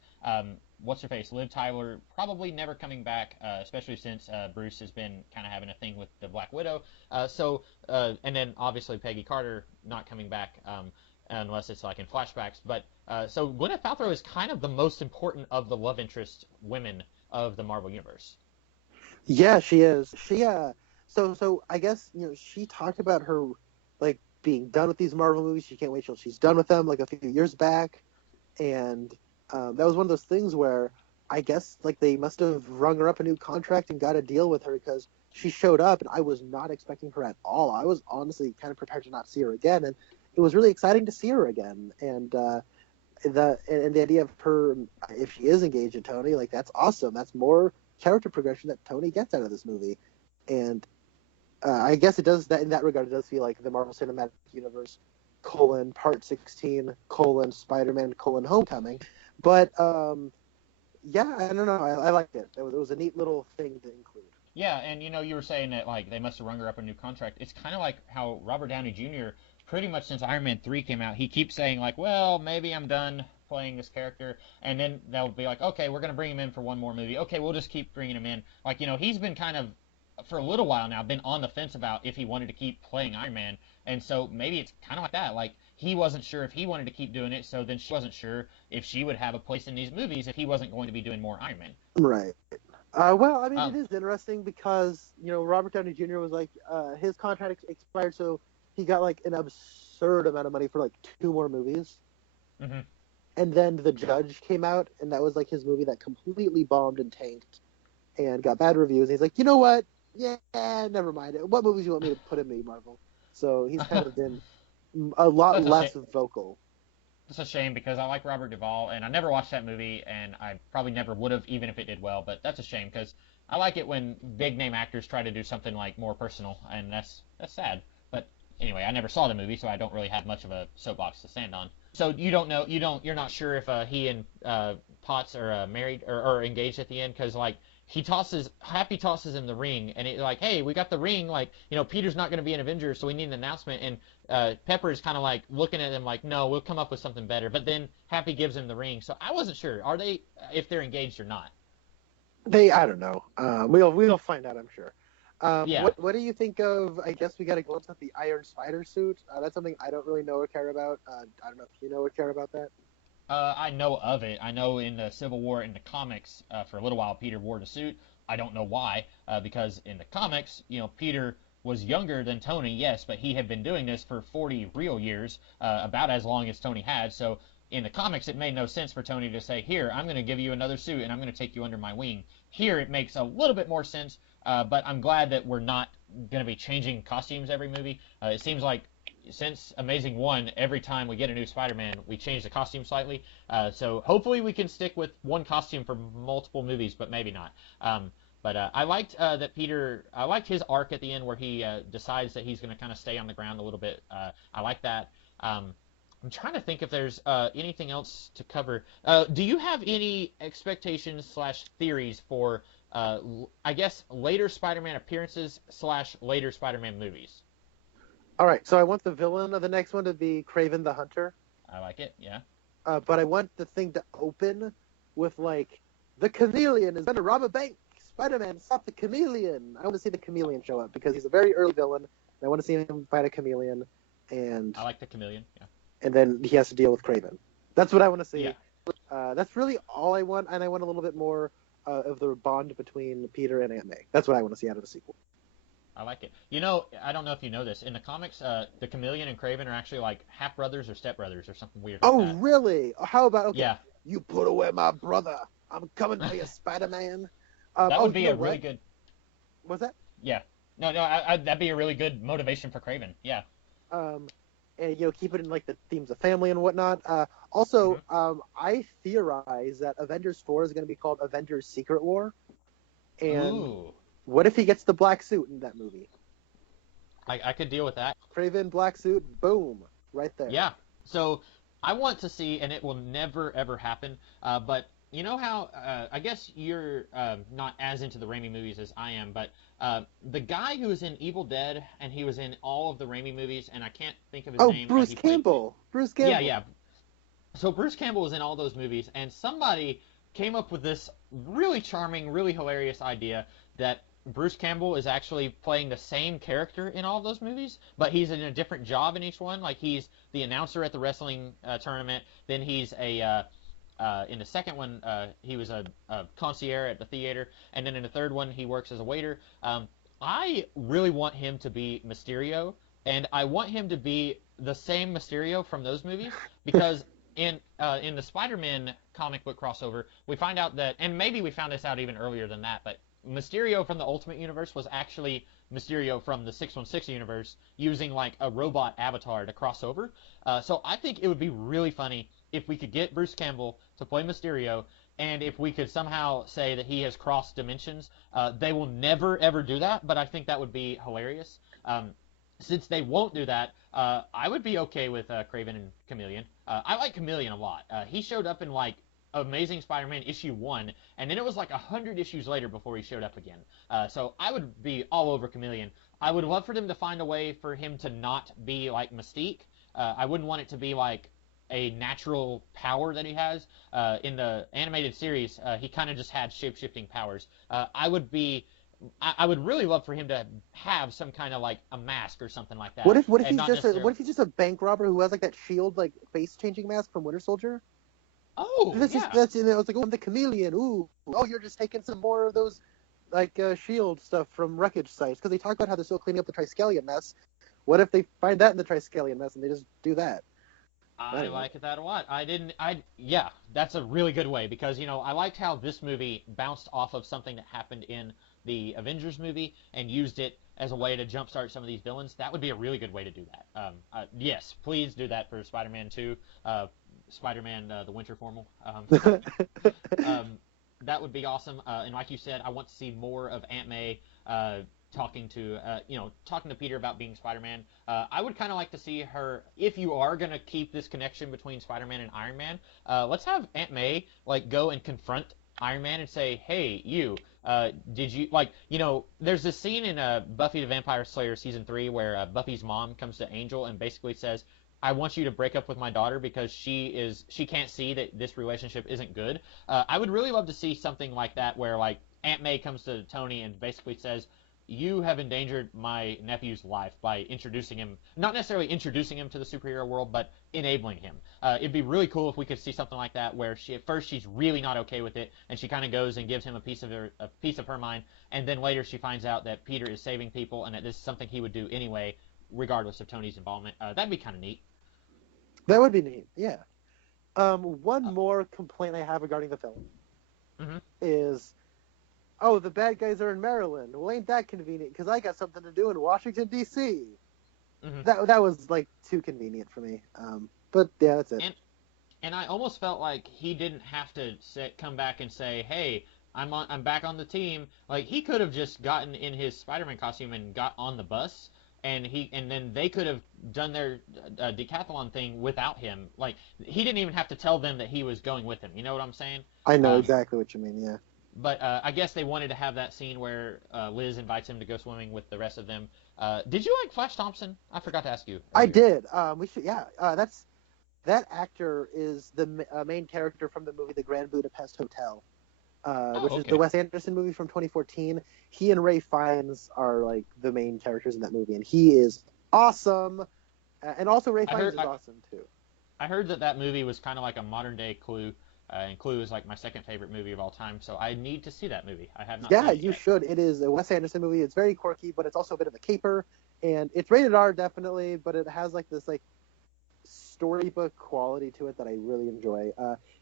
What's her face? Liv Tyler, probably never coming back, especially since Bruce has been kind of having a thing with the Black Widow. And then obviously Peggy Carter not coming back, unless it's like in flashbacks. But so Gwyneth Paltrow is kind of the most important of the love interest women of the Marvel Universe. Yeah, she is. So I guess she talked about her like being done with these Marvel movies. She can't wait till she's done with them, like a few years back, and that was one of those things where I guess like they must have rung her up a new contract and got a deal with her, because she showed up and I was not expecting her at all. I was honestly kind of prepared to not see her again, and it was really exciting to see her again. And the idea of her, if she is engaged to Tony, like that's awesome. That's more character progression that Tony gets out of this movie, and I guess it does that in that regard. It does feel like the Marvel Cinematic Universe Part 16 Spider-Man Homecoming. But yeah, I don't know. I liked it. It was a neat little thing to include. Yeah, and you were saying that like they must have rung her up a new contract. It's kind of like how Robert Downey Jr. pretty much since Iron Man 3 came out, he keeps saying like, well, maybe I'm done playing this character, and then they'll be like, okay, we're gonna bring him in for one more movie. Okay, we'll just keep bringing him in. Like he's been kind of for a little while now been on the fence about if he wanted to keep playing Iron Man, and so maybe it's kind of like that. Like he wasn't sure if he wanted to keep doing it, so then she wasn't sure if she would have a place in these movies if he wasn't going to be doing more Iron Man. Right. Well, I mean, it is interesting because Robert Downey Jr. was like his contract expired, so he got like an absurd amount of money for like 2 more movies. Mm-hmm. And then The Judge came out, and that was like his movie that completely bombed and tanked and got bad reviews. And he's like, you know what? Yeah, never mind. What movies do you want me to put in me, Marvel? So he's kind of been a lot less vocal. It's a shame because I like Robert Duvall, and I never watched that movie, and I probably never would have even if it did well. But that's a shame because I like it when big name actors try to do something like more personal, and that's sad. But anyway, I never saw the movie, so I don't really have much of a soapbox to stand on. So you don't know, you're not sure if he and Potts are married or engaged at the end, because like Happy tosses him the ring, and it's like, hey, we got the ring, like Peter's not going to be an Avenger, so we need an announcement. And Pepper's kind of like looking at him like, no, we'll come up with something better. But then Happy gives him the ring, so I wasn't sure if they're engaged or not. I don't know. We'll find out, I'm sure. Yeah. What do you think of? I guess we got a glimpse at the Iron Spider suit. That's something I don't really know or care about. I don't know if you know or care about that. I know of it. I know in the Civil War in the comics, for a little while, Peter wore the suit. I don't know why, because in the comics, Peter was younger than Tony, yes, but he had been doing this for 40 real years, about as long as Tony had. So in the comics, it made no sense for Tony to say, here, I'm going to give you another suit, and I'm going to take you under my wing. Here, it makes a little bit more sense But I'm glad that we're not going to be changing costumes every movie. It seems like since Amazing 1, every time we get a new Spider-Man, we change the costume slightly. So hopefully we can stick with one costume for multiple movies, but maybe not. But I liked that Peter. I liked his arc at the end where he decides that he's going to kind of stay on the ground a little bit. I like that. I'm trying to think if there's anything else to cover. Do you have any expectations slash theories for, I guess, later Spider-Man appearances slash later Spider-Man movies? All right, so I want the villain of the next one to be Kraven the Hunter. I like it. Yeah. But I want the thing to open with like, the chameleon is going to rob a bank. Spider-Man, stop the chameleon. I want to see the chameleon show up because he's a very early villain. And I want to see him fight a chameleon, and I like the chameleon. Yeah. and then he has to deal with Kraven. That's what I want to see. Yeah. That's really all I want, and I want a little bit more of the bond between Peter and Aunt May. That's what I want to see out of the sequel. I like it. You know, I don't know if you know this. In the comics, the chameleon and Kraven are actually like half brothers or step brothers or something weird like that. Really? How about, okay, Yeah. you put away my brother. I'm coming for you, Spider-Man. That would be a really what? good. What's that? Yeah. No, that'd be a really good motivation for Kraven. Yeah. And keep it in like the themes of family and whatnot. Also, I theorize that Avengers 4 is going to be called Avengers Secret War. And Ooh. what if he gets the black suit in that movie? I could deal with that. Kraven, black suit, boom, right there. Yeah. So I want to see, and it will never ever happen. But you know how I guess you're not as into the Raimi movies as I am, but the guy who was in Evil Dead and he was in all of the Raimi movies, and I can't think of his name. Bruce Campbell. Bruce Campbell. Yeah, yeah. So Bruce Campbell was in all those movies, and somebody came up with this really charming, really hilarious idea that Bruce Campbell is actually playing the same character in all of those movies, but he's in a different job in each one. Like he's the announcer at the wrestling tournament, then he's in the second one, he was a concierge at the theater, and then in the third one, he works as a waiter. I really want him to be Mysterio, and I want him to be the same Mysterio from those movies, because in the Spider-Man comic book crossover, we find out that, and maybe we found this out even earlier than that, but Mysterio from the Ultimate Universe was actually Mysterio from the 616 universe using like a robot avatar to cross over. So I think it would be really funny if we could get Bruce Campbell to play Mysterio, and if we could somehow say that he has crossed dimensions. They will never ever do that, but I think that would be hilarious. Since they won't do that, I would be okay with Kraven and Chameleon. I like Chameleon a lot. He showed up in like Amazing Spider-Man issue 1, and then it was like 100 issues later before he showed up again. So I would be all over Chameleon. I would love for them to find a way for him to not be like Mystique. I wouldn't want it to be like a natural power that he has. In the animated series, he kind of just had shape-shifting powers. I would really love for him to have some kind of like a mask or something like that. What if he's just a bank robber who has like that shield like face changing mask from Winter Soldier? Oh, It's like, oh, I'm the chameleon. Ooh, oh, you're just taking some more of those like shield stuff from wreckage sites because they talk about how they're still cleaning up the Triskelion mess. What if they find that in the Triskelion mess and they just do that? I like that a lot. Yeah, that's a really good way because, I liked how this movie bounced off of something that happened in the Avengers movie and used it as a way to jumpstart some of these villains. That would be a really good way to do that. Yes, please do that for Spider-Man 2, Spider-Man the Winter Formal. That would be awesome. And like you said, I want to see more of Aunt May talking to Peter about being Spider-Man. I would kind of like to see her, if you are going to keep this connection between Spider-Man and Iron Man, let's have Aunt May go and confront Iron Man and say, hey, you, did you, there's this scene in Buffy the Vampire Slayer season 3 where Buffy's mom comes to Angel and basically says, I want you to break up with my daughter because she can't see that this relationship isn't good. I would really love to see something like that where Aunt May comes to Tony and basically says, you have endangered my nephew's life by introducing him, not necessarily introducing him to the superhero world, but enabling him. It'd be really cool if we could see something like that where at first she's really not okay with it, and she kind of goes and gives him a piece of her mind, and then later she finds out that Peter is saving people and that this is something he would do anyway, regardless of Tony's involvement. That'd be kind of neat. That would be neat, yeah. One more complaint I have regarding the film is oh, the bad guys are in Maryland. Well, ain't that convenient? Because I got something to do in Washington D.C. Hmm. That was like too convenient for me. But yeah, that's it. And I almost felt like he didn't have to come back and say, "Hey, I'm back on the team." Like he could have just gotten in his Spider-Man costume and got on the bus, and then they could have done their decathlon thing without him. Like he didn't even have to tell them that he was going with him. You know what I'm saying? I know Um, exactly what you mean. Yeah, but I guess they wanted to have that scene where Liz invites him to go swimming with the rest of them. Did you like Flash Thompson? I forgot to ask you I earlier. did. We should. Yeah, that actor is the main character from the movie The Grand Budapest Hotel, Oh, which is the okay. Wes Anderson movie from 2014. He and Ray Fiennes are like the main characters in that movie, and he is awesome. And also Ray I Fiennes heard is awesome too. I heard that movie was kind of like a modern day Clue, and Clue is like my second favorite movie of all time. So I need to see that movie. I have not Yeah, seen it you yet. should. It is a Wes Anderson movie. It's very quirky, but it's also a bit of a caper, and it's rated R definitely, but it has like this like storybook quality to it that I really enjoy.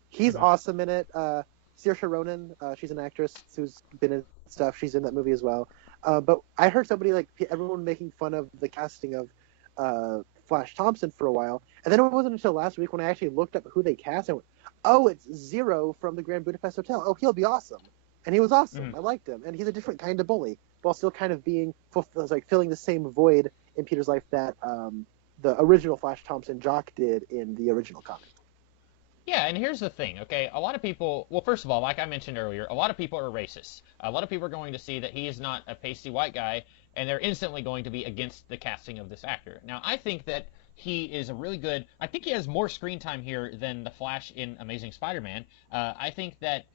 He's Hmm. awesome in it. Saoirse Ronan, she's an actress who's been in stuff. She's in that movie as well. But I heard somebody like everyone making fun of the casting of Flash Thompson for a while, and then it wasn't until last week when I actually looked up who they cast and went, "Oh, it's Zero from the Grand Budapest Hotel. Oh, he'll be awesome." And he was awesome. Hmm. I liked him, and he's a different kind of bully, while still kind of being like filling the same void in Peter's life that the original Flash Thompson Jock did in the original comic. Yeah, and here's the thing, okay? A lot of people, well, first of all, like I mentioned earlier, a lot of people are racist. A lot of people are going to see that he is not a pasty white guy, and they're instantly going to be against the casting of this actor. Now, I think that he is a really good. I think he has more screen time here than the Flash in Amazing Spider-Man. I think that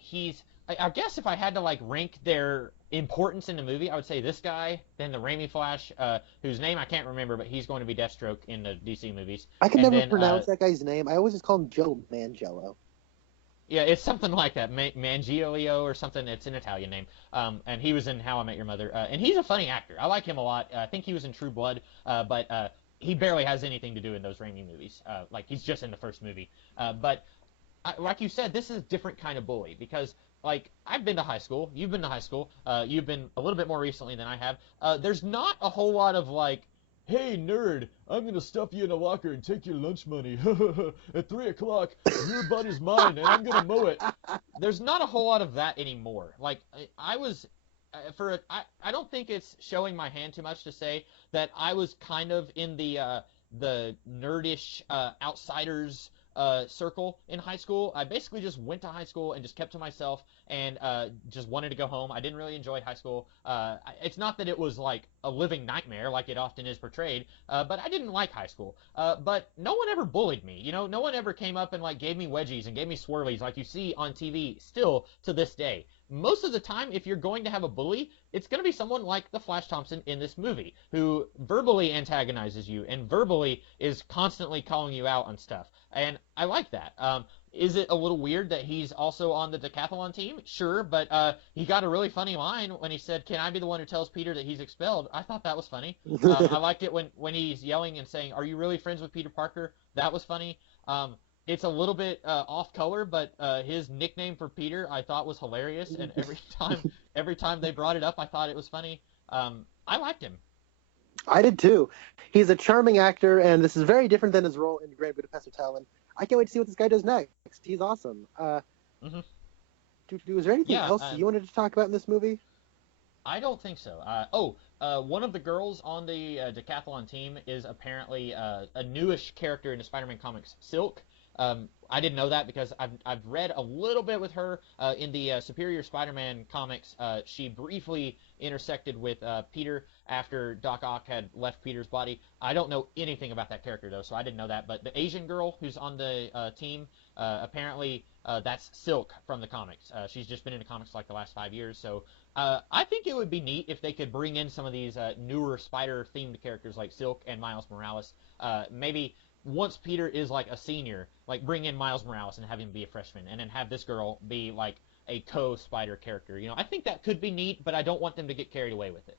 he's. I guess if I had to like rank their importance in the movie, I would say this guy, then the Raimi Flash, whose name I can't remember, but he's going to be Deathstroke in the DC movies, I can and never then pronounce that guy's name. I always just call him Joe Mangello. yeah, it's something like that, Mangiolio or something. It's an Italian name. And he was in How I Met Your Mother, and he's a funny actor. I like him a lot. I think he was in True Blood, but he barely has anything to do in those Raimi movies. Like he's just in the first movie. But like you said, this is a different kind of bully because like I've been to high school, you've been to high school, you've been a little bit more recently than I have. There's not a whole lot of like, hey nerd, I'm gonna stuff you in a locker and take your lunch money. At 3 o'clock, your butt is mine, and I'm gonna mow it. There's not a whole lot of that anymore. Like I was. I don't think it's showing my hand too much to say that I was kind of in the nerdish outsiders circle in high school. I basically just went to high school and just kept to myself and just wanted to go home. I didn't really enjoy high school. It's not that it was like a living nightmare like it often is portrayed, but I didn't like high school. But no one ever bullied me. You know, no one ever came up and like gave me wedgies and gave me swirlies like you see on TV still to this day. Most of the time, if you're going to have a bully, it's going to be someone like the Flash Thompson in this movie, who verbally antagonizes you and verbally is constantly calling you out on stuff. And I like that. Is it a little weird that he's also on the decathlon team? Sure, but he got a really funny line when he said, "Can I be the one who tells Peter that he's expelled?" I thought that was funny. I liked it when he's yelling and saying, "Are you really friends with Peter Parker?" That was funny. It's a little bit off color, but his nickname for Peter I thought was hilarious, and every time they brought it up, I thought it was funny. I liked him. I did too. He's a charming actor, and this is very different than his role in Grand Budapest Hotel. And I can't wait to see what this guy does next. He's awesome. Hmm. Was there anything Yeah, else you wanted to talk about in this movie? I don't think so. One of the girls on the decathlon team is apparently a newish character in the Spider-Man comics, Silk. I didn't know that because I've read a little bit with her in the Superior Spider-Man comics. She briefly intersected with Peter after Doc Ock had left Peter's body. I don't know anything about that character though, so I didn't know that. But the Asian girl who's on the team, apparently that's Silk from the comics. She's just been in the comics like the last 5 years, so I think it would be neat if they could bring in some of these newer spider-themed characters like Silk and Miles Morales. Maybe once Peter is like a senior, like bring in Miles Morales and have him be a freshman, and then have this girl be like a co-spider character. You know, I think that could be neat, but I don't want them to get carried away with it.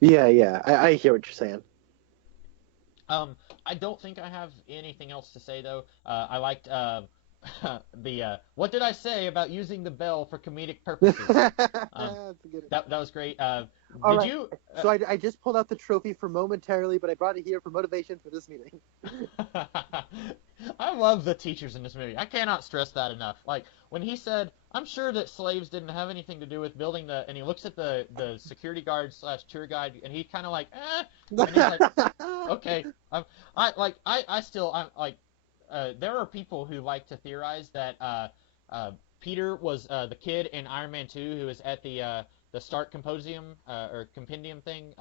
Yeah. I hear what you're saying. I don't think I have anything else to say though. I liked what did I say about using the bell for comedic purposes? Um, That's a good. that was great. All Did right. you? So I just pulled out the trophy for momentarily, but I brought it here for motivation for this meeting. I love the teachers in this movie. I cannot stress that enough. Like when he said, "I'm sure that slaves didn't have anything to do with building the," and he looks at the security guard slash tour guide, and he's kind of like, and he's like, okay, I still I'm like, there are people who like to theorize that Peter was the kid in Iron Man 2 who was at the Stark Composium or Compendium thing.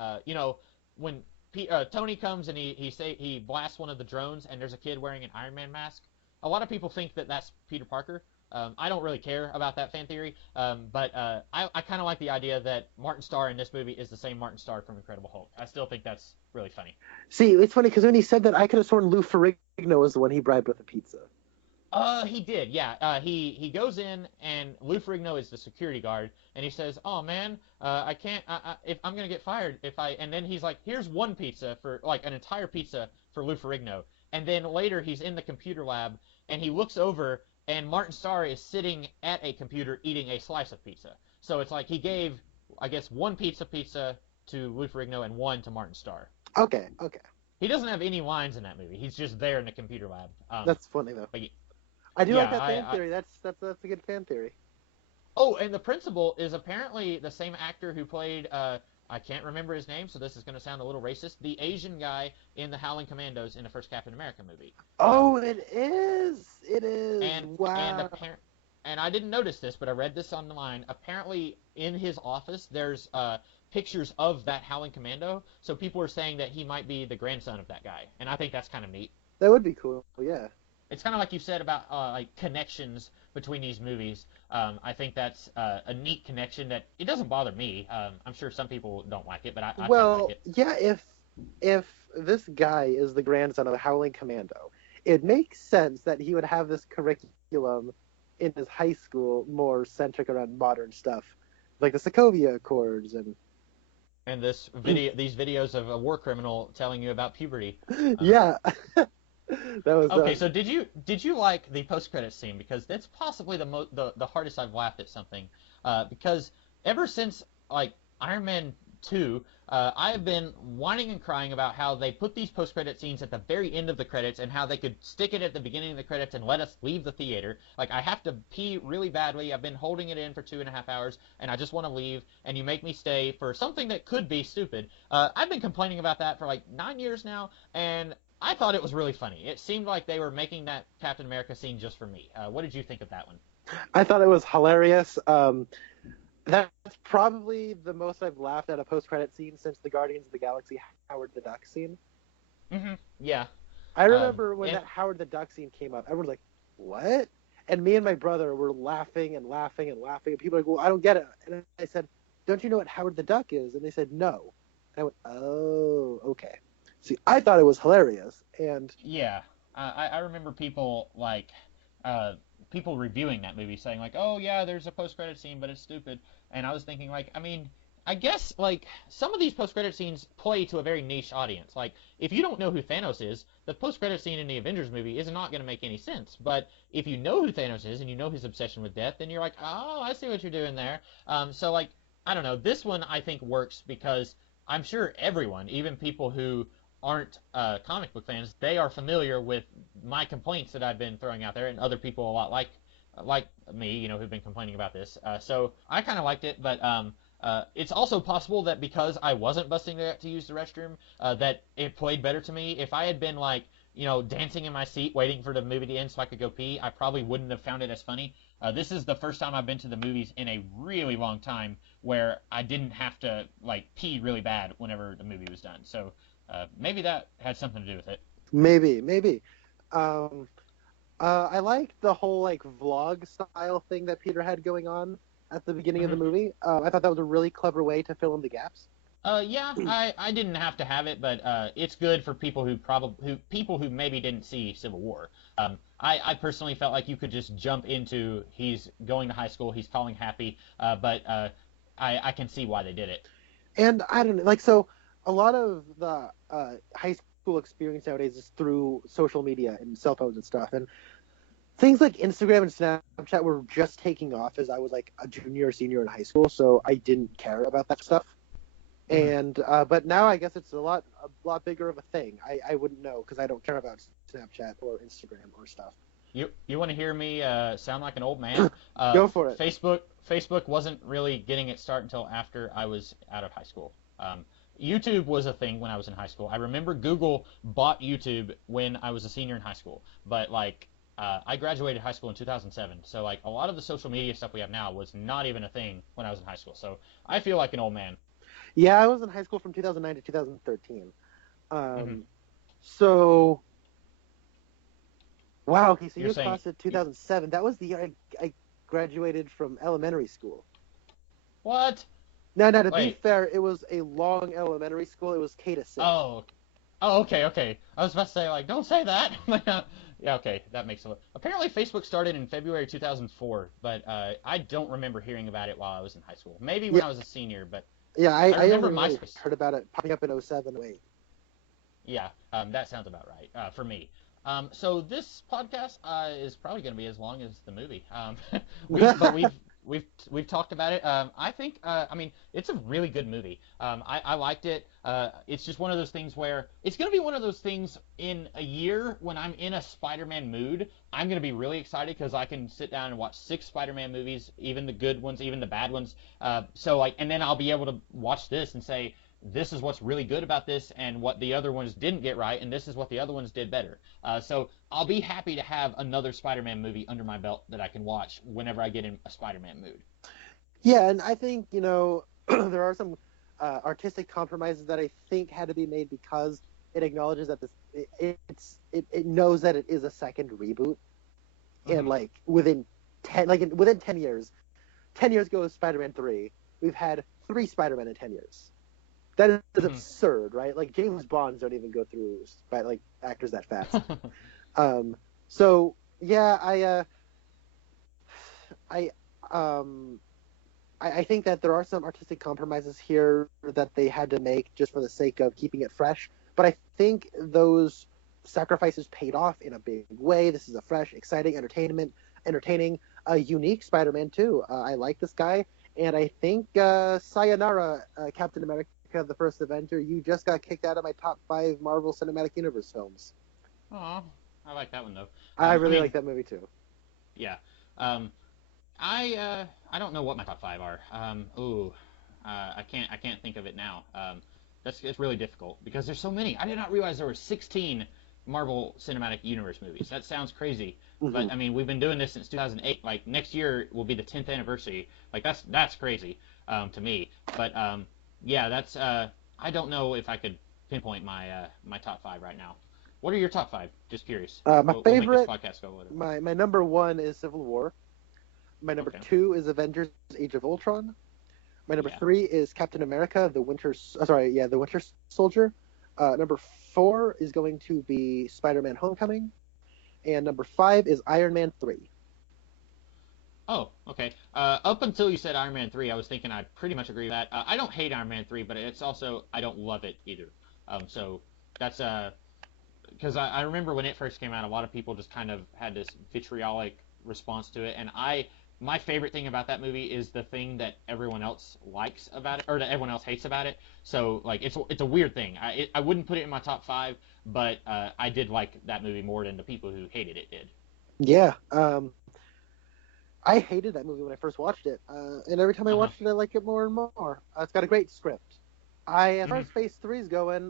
When Tony comes and he blasts one of the drones and there's a kid wearing an Iron Man mask. A lot of people think that that's Peter Parker. I don't really care about that fan theory, but I kind of like the idea that Martin Starr in this movie is the same Martin Starr from Incredible Hulk. I still think that's really funny. See, it's funny because when he said that, I could have sworn Lou Ferrigno was the one he bribed with the pizza. He did, yeah. He goes in and Lou Ferrigno is the security guard, and he says, "Oh man, I can't. If I'm gonna get fired if I." And then he's like, "Here's one pizza for like an entire pizza for Lou Ferrigno." And then later he's in the computer lab and he looks over and Martin Starr is sitting at a computer eating a slice of pizza. So it's like he gave, I guess, one pizza to Lou Ferrigno and one to Martin Starr. Okay. He doesn't have any lines in that movie. He's just there in the computer lab. That's funny though. But I do yeah, like that fan theory. That's a good fan theory. Oh, and the principal is apparently the same actor who played, I can't remember his name, so this is going to sound a little racist, the Asian guy in the Howling Commandos in the first Captain America movie. Oh, it is. It is. Wow. And I didn't notice this, but I read this online. Apparently, in his office, there's pictures of that Howling Commando, so people are saying that he might be the grandson of that guy, and I think that's kind of neat. That would be cool. Yeah. It's kind of like you said about like connections between these movies. I think that's a neat connection that it doesn't bother me. I'm sure some people don't like it, but I kind of like it. Yeah. If this guy is the grandson of the Howling Commando, it makes sense that he would have this curriculum in his high school more centric around modern stuff, like the Sokovia Accords And these videos of a war criminal telling you about puberty. Yeah. That was okay. So did you like the post credits scene? Because that's possibly the hardest I've laughed at something. Because ever since like Iron Man 2, I have been whining and crying about how they put these post credit scenes at the very end of the credits and how they could stick it at the beginning of the credits and let us leave the theater. Like I have to pee really badly. I've been holding it in for 2.5 hours and I just want to leave. And you make me stay for something that could be stupid. I've been complaining about that for like 9 years now, and I thought it was really funny. It seemed like they were making that Captain America scene just for me. What did you think of that one? I thought it was hilarious. That's probably the most I've laughed at a post-credit scene since the Guardians of the Galaxy Howard the Duck scene. Mm-hmm. Yeah. I remember when that Howard the Duck scene came up, everyone's like, what? And me and my brother were laughing and laughing and laughing. And people were like, well, I don't get it. And I said, don't you know what Howard the Duck is? And they said, no. And I went, oh, okay. See, I thought it was hilarious, and yeah, I remember people like people reviewing that movie saying like, oh yeah, there's a post-credit scene, but it's stupid. And I was thinking like, I mean, I guess like some of these post-credit scenes play to a very niche audience. Like if you don't know who Thanos is, the post-credit scene in the Avengers movie is not going to make any sense. But if you know who Thanos is and you know his obsession with death, then you're like, oh, I see what you're doing there. So like, I don't know, this one I think works because I'm sure everyone, even people who aren't comic book fans, they are familiar with my complaints that I've been throwing out there, and other people a lot like me, you know, who've been complaining about this. So I kind of liked it, but it's also possible that because I wasn't busting to use the restroom, that it played better to me. If I had been like, you know, dancing in my seat waiting for the movie to end so I could go pee, I probably wouldn't have found it as funny. This is the first time I've been to the movies in a really long time where I didn't have to like pee really bad whenever the movie was done. So maybe that had something to do with it. Maybe. I liked the whole like vlog style thing that Peter had going on at the beginning of the movie. I thought that was a really clever way to fill in the gaps. Yeah, I didn't have to have it, but it's good for people who maybe didn't see Civil War. I personally felt like you could just jump into he's going to high school, he's calling Happy, but I can see why they did it. And I don't know, like, so a lot of the high school experience nowadays is through social media and cell phones and stuff. And things like Instagram and Snapchat were just taking off as I was like a junior or senior in high school, so I didn't care about that stuff. Mhm. And but now I guess it's a lot bigger of a thing. I wouldn't know because I don't care about Snapchat or Instagram or stuff. You want to hear me sound like an old man? Go for it. Facebook wasn't really getting its start until after I was out of high school. YouTube was a thing when I was in high school. I remember Google bought YouTube when I was a senior in high school, but like I graduated high school in 2007, so like a lot of the social media stuff we have now was not even a thing when I was in high school. So I feel like an old man. Yeah, I was in high school from 2009 to 2013. Hmm. So wow. Okay, so You're you saying crossed it 2007. That was the year I graduated from elementary school. what? No, no. To be Wait. fair, it was a long elementary school. It was K to 6. Oh, oh, okay, okay. I was about to say, like, don't say that. Yeah, okay, that makes a lot. Apparently, Facebook started in February 2004, but I don't remember hearing about it while I was in high school. Maybe when Yeah, I was a senior, but yeah. I I remember only really MySpace. heard about it popping up in '07, '08. Yeah, that sounds about right for me. So this podcast is probably going to be as long as the movie. We've talked about it. I think I mean it's a really good movie. I liked it. It's just one of those things where it's going to be one of those things in a year when I'm in a Spider-Man mood. I'm going to be really excited because I can sit down and watch 6 Spider-Man movies, even the good ones, even the bad ones. So like, and then I'll be able to watch this and say, this is what's really good about this and what the other ones didn't get right, and this is what the other ones did better. So I'll be happy to have another Spider-Man movie under my belt that I can watch whenever I get in a Spider-Man mood. Yeah, and I think there are some artistic compromises that I think had to be made because it acknowledges that it knows that it is a second reboot, and Hmm. like within 10 years, 10 years ago Spider-Man 3, we've had 3 Spider-Man in 10 years. That is Hmm. absurd, right? Like James Bonds don't even go through like actors that fast. Um, so yeah, I um I think that there are some artistic compromises here that they had to make just for the sake of keeping it fresh. But I think those sacrifices paid off in a big way. This is a fresh, exciting, entertaining, unique Spider-Man too. I like this guy, and I think Sayonara, Captain America: The First Avenger. You just got kicked out of my top 5 Marvel Cinematic Universe films. Aw, I like that one though. I I really like mean, that movie too. yeah. Um, I don't know what my top 5 are. I can't think of it now. That's it's really difficult because there's so many. I did not realize there were 16 Marvel Cinematic Universe movies. That sounds crazy, Hmm. but I mean we've been doing this since 2008. Like next year will be the 10th anniversary. Like that's crazy to me. But yeah, that's I don't know if I could pinpoint my top 5 right now. What are your top 5? Just curious. My We'll make this favorite, podcast go a little. my number one is Civil War. My number Okay. two is Avengers: Age of Ultron. My number Yeah. three is Captain America: The Winter Soldier. Number four is going to be Spider-Man: Homecoming, and number five is Iron Man 3. Oh, okay. Up until you said Iron Man 3, I was thinking I pretty much agree with that. I don't hate Iron Man 3, but it's also I don't love it either. So that's because I remember when it first came out, a lot of people just kind of had this vitriolic response to it, and my favorite thing about that movie is the thing that everyone else likes about it, or that everyone else hates about it. So like it's a weird thing. I wouldn't put it in my top 5, but I did like that movie more than the people who hated it did. Yeah, I hated that movie when I first watched it, and every time I Uh huh. watched it, I like it more and more. It's got a great script. As far Hmm. as Phase 3 is going,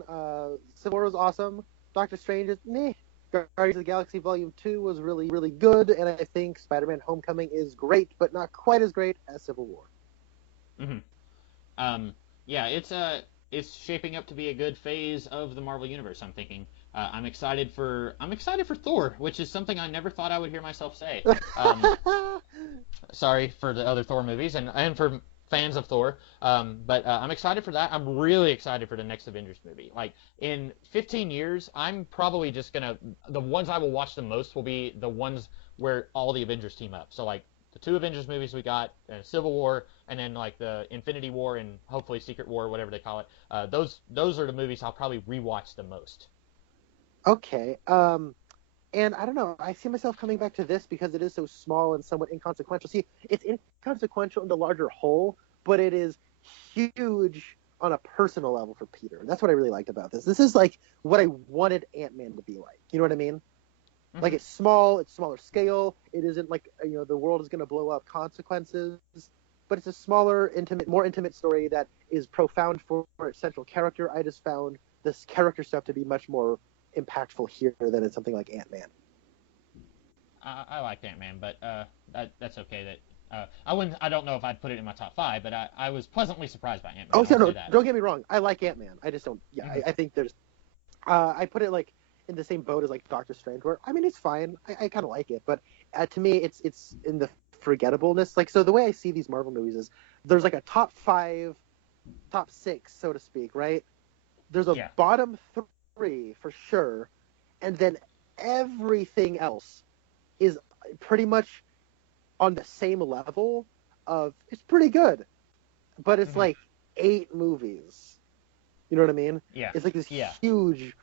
Civil War was awesome. Doctor Strange is meh. Guardians of the Galaxy Volume 2 was really, really good, and I think Spider-Man: Homecoming is great, but not quite as great as Civil War. Hmm. Um, yeah, it's shaping up to be a good phase of the Marvel universe. I'm thinking. I'm excited for Thor, which is something I never thought I would hear myself say. Um, sorry for the other Thor movies and for fans of Thor. But I'm excited for that. I'm really excited for the next Avengers movie. Like in 15 years, I'm probably just gonna the ones I will watch the most will be the ones where all the Avengers team up. So like the 2 Avengers movies we got, Civil War, and then like the Infinity War and hopefully Secret War, whatever they call it. Those are the movies I'll probably rewatch the most. Okay. And I don't know, I see myself coming back to this because it is so small and somewhat inconsequential. See, it's inconsequential in the larger whole, but it is huge on a personal level for Peter. That's what I really liked about this. This is like what I wanted Ant-Man to be like. You know what I mean? Mhm. Like it's small, it's smaller scale. It isn't like the world is going to blow up consequences, but it's a smaller, intimate, more intimate story that is profound for its central character. I just found this character stuff to be much more impactful here than in something like Ant-Man. I liked Ant-Man, but that's okay. That I don't know if I'd put it in my top 5, but I was pleasantly surprised by Ant-Man. Oh, yeah, I'll no, say that. don't get me wrong. I like Ant-Man. I just don't. Yeah, Mhm. I think there's. I put it like in the same boat as like Doctor Strange, where I mean it's fine. I kind of like it, but to me it's in the forgettableness. Like, so the way I see these Marvel movies is there's like a top 5, top 6, so to speak, right? There's a Yeah. bottom 3 for sure, and then everything else is pretty much on the same level of it's pretty good, but it's Mhm. like 8 movies. You know what I mean? Yeah. It's like this Yeah. huge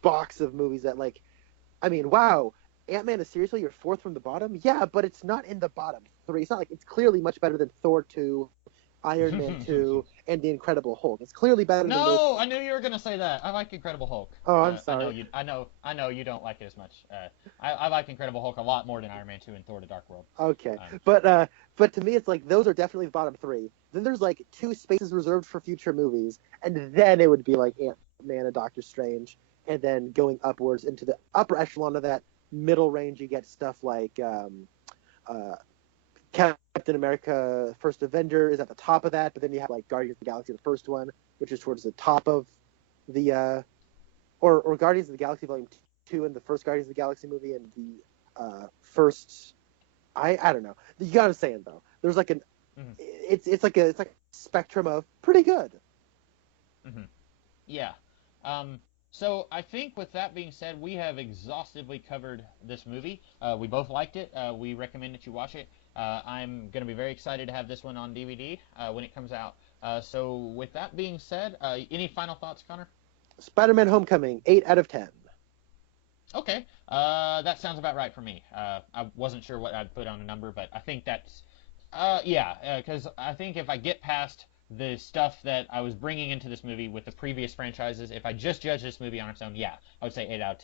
box of movies that, like, I mean, wow, Ant-Man is seriously your 4th from the bottom? Yeah, but it's not in the bottom 3. It's not like it's clearly much better than Thor 2, Iron Man 2, and The Incredible Hulk. It's clearly better than those. No, I knew you were gonna say that. I like Incredible Hulk. Oh, I'm sorry. I know you don't like it as much. I like Incredible Hulk a lot more than Iron Man 2 and Thor: The Dark World. Okay, but to me, it's like those are definitely the bottom 3. Then there's like 2 spaces reserved for future movies, and then it would be like Ant-Man and Doctor Strange, and then going upwards into the upper echelon of that middle range, you get stuff like Captain America: First Avenger is at the top of that, but then you have like Guardians of the Galaxy, the first one, which is towards the top of the or Guardians of the Galaxy Volume 2 and the first Guardians of the Galaxy movie and the first. I don't know. You got what I'm saying though. There's like an Mhm. it's like a spectrum of pretty good. Mm-hmm. Yeah. So I think with that being said, we have exhaustively covered this movie. We both liked it. We recommend that you watch it. I'm going to be very excited to have this one on DVD when it comes out. So with that being said, any final thoughts, Connor? Spider-Man: Homecoming, 8 out of 10. Okay. That sounds about right for me. I wasn't sure what I'd put on a number, but I think that's, because I think if I get past the stuff that I was bringing into this movie with the previous franchises, if I just judge this movie on its own, yeah, I would say 8 out of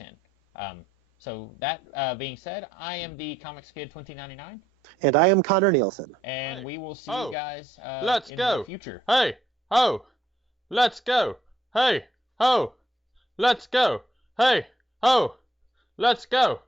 10. So that being said, I am the Comics Kid 2099, And I am Connor Nielsen. and Hey. we will see Oh, you guys let's in go. the future. Hey, ho, let's go. Hey, ho, let's go. Hey, ho, let's go.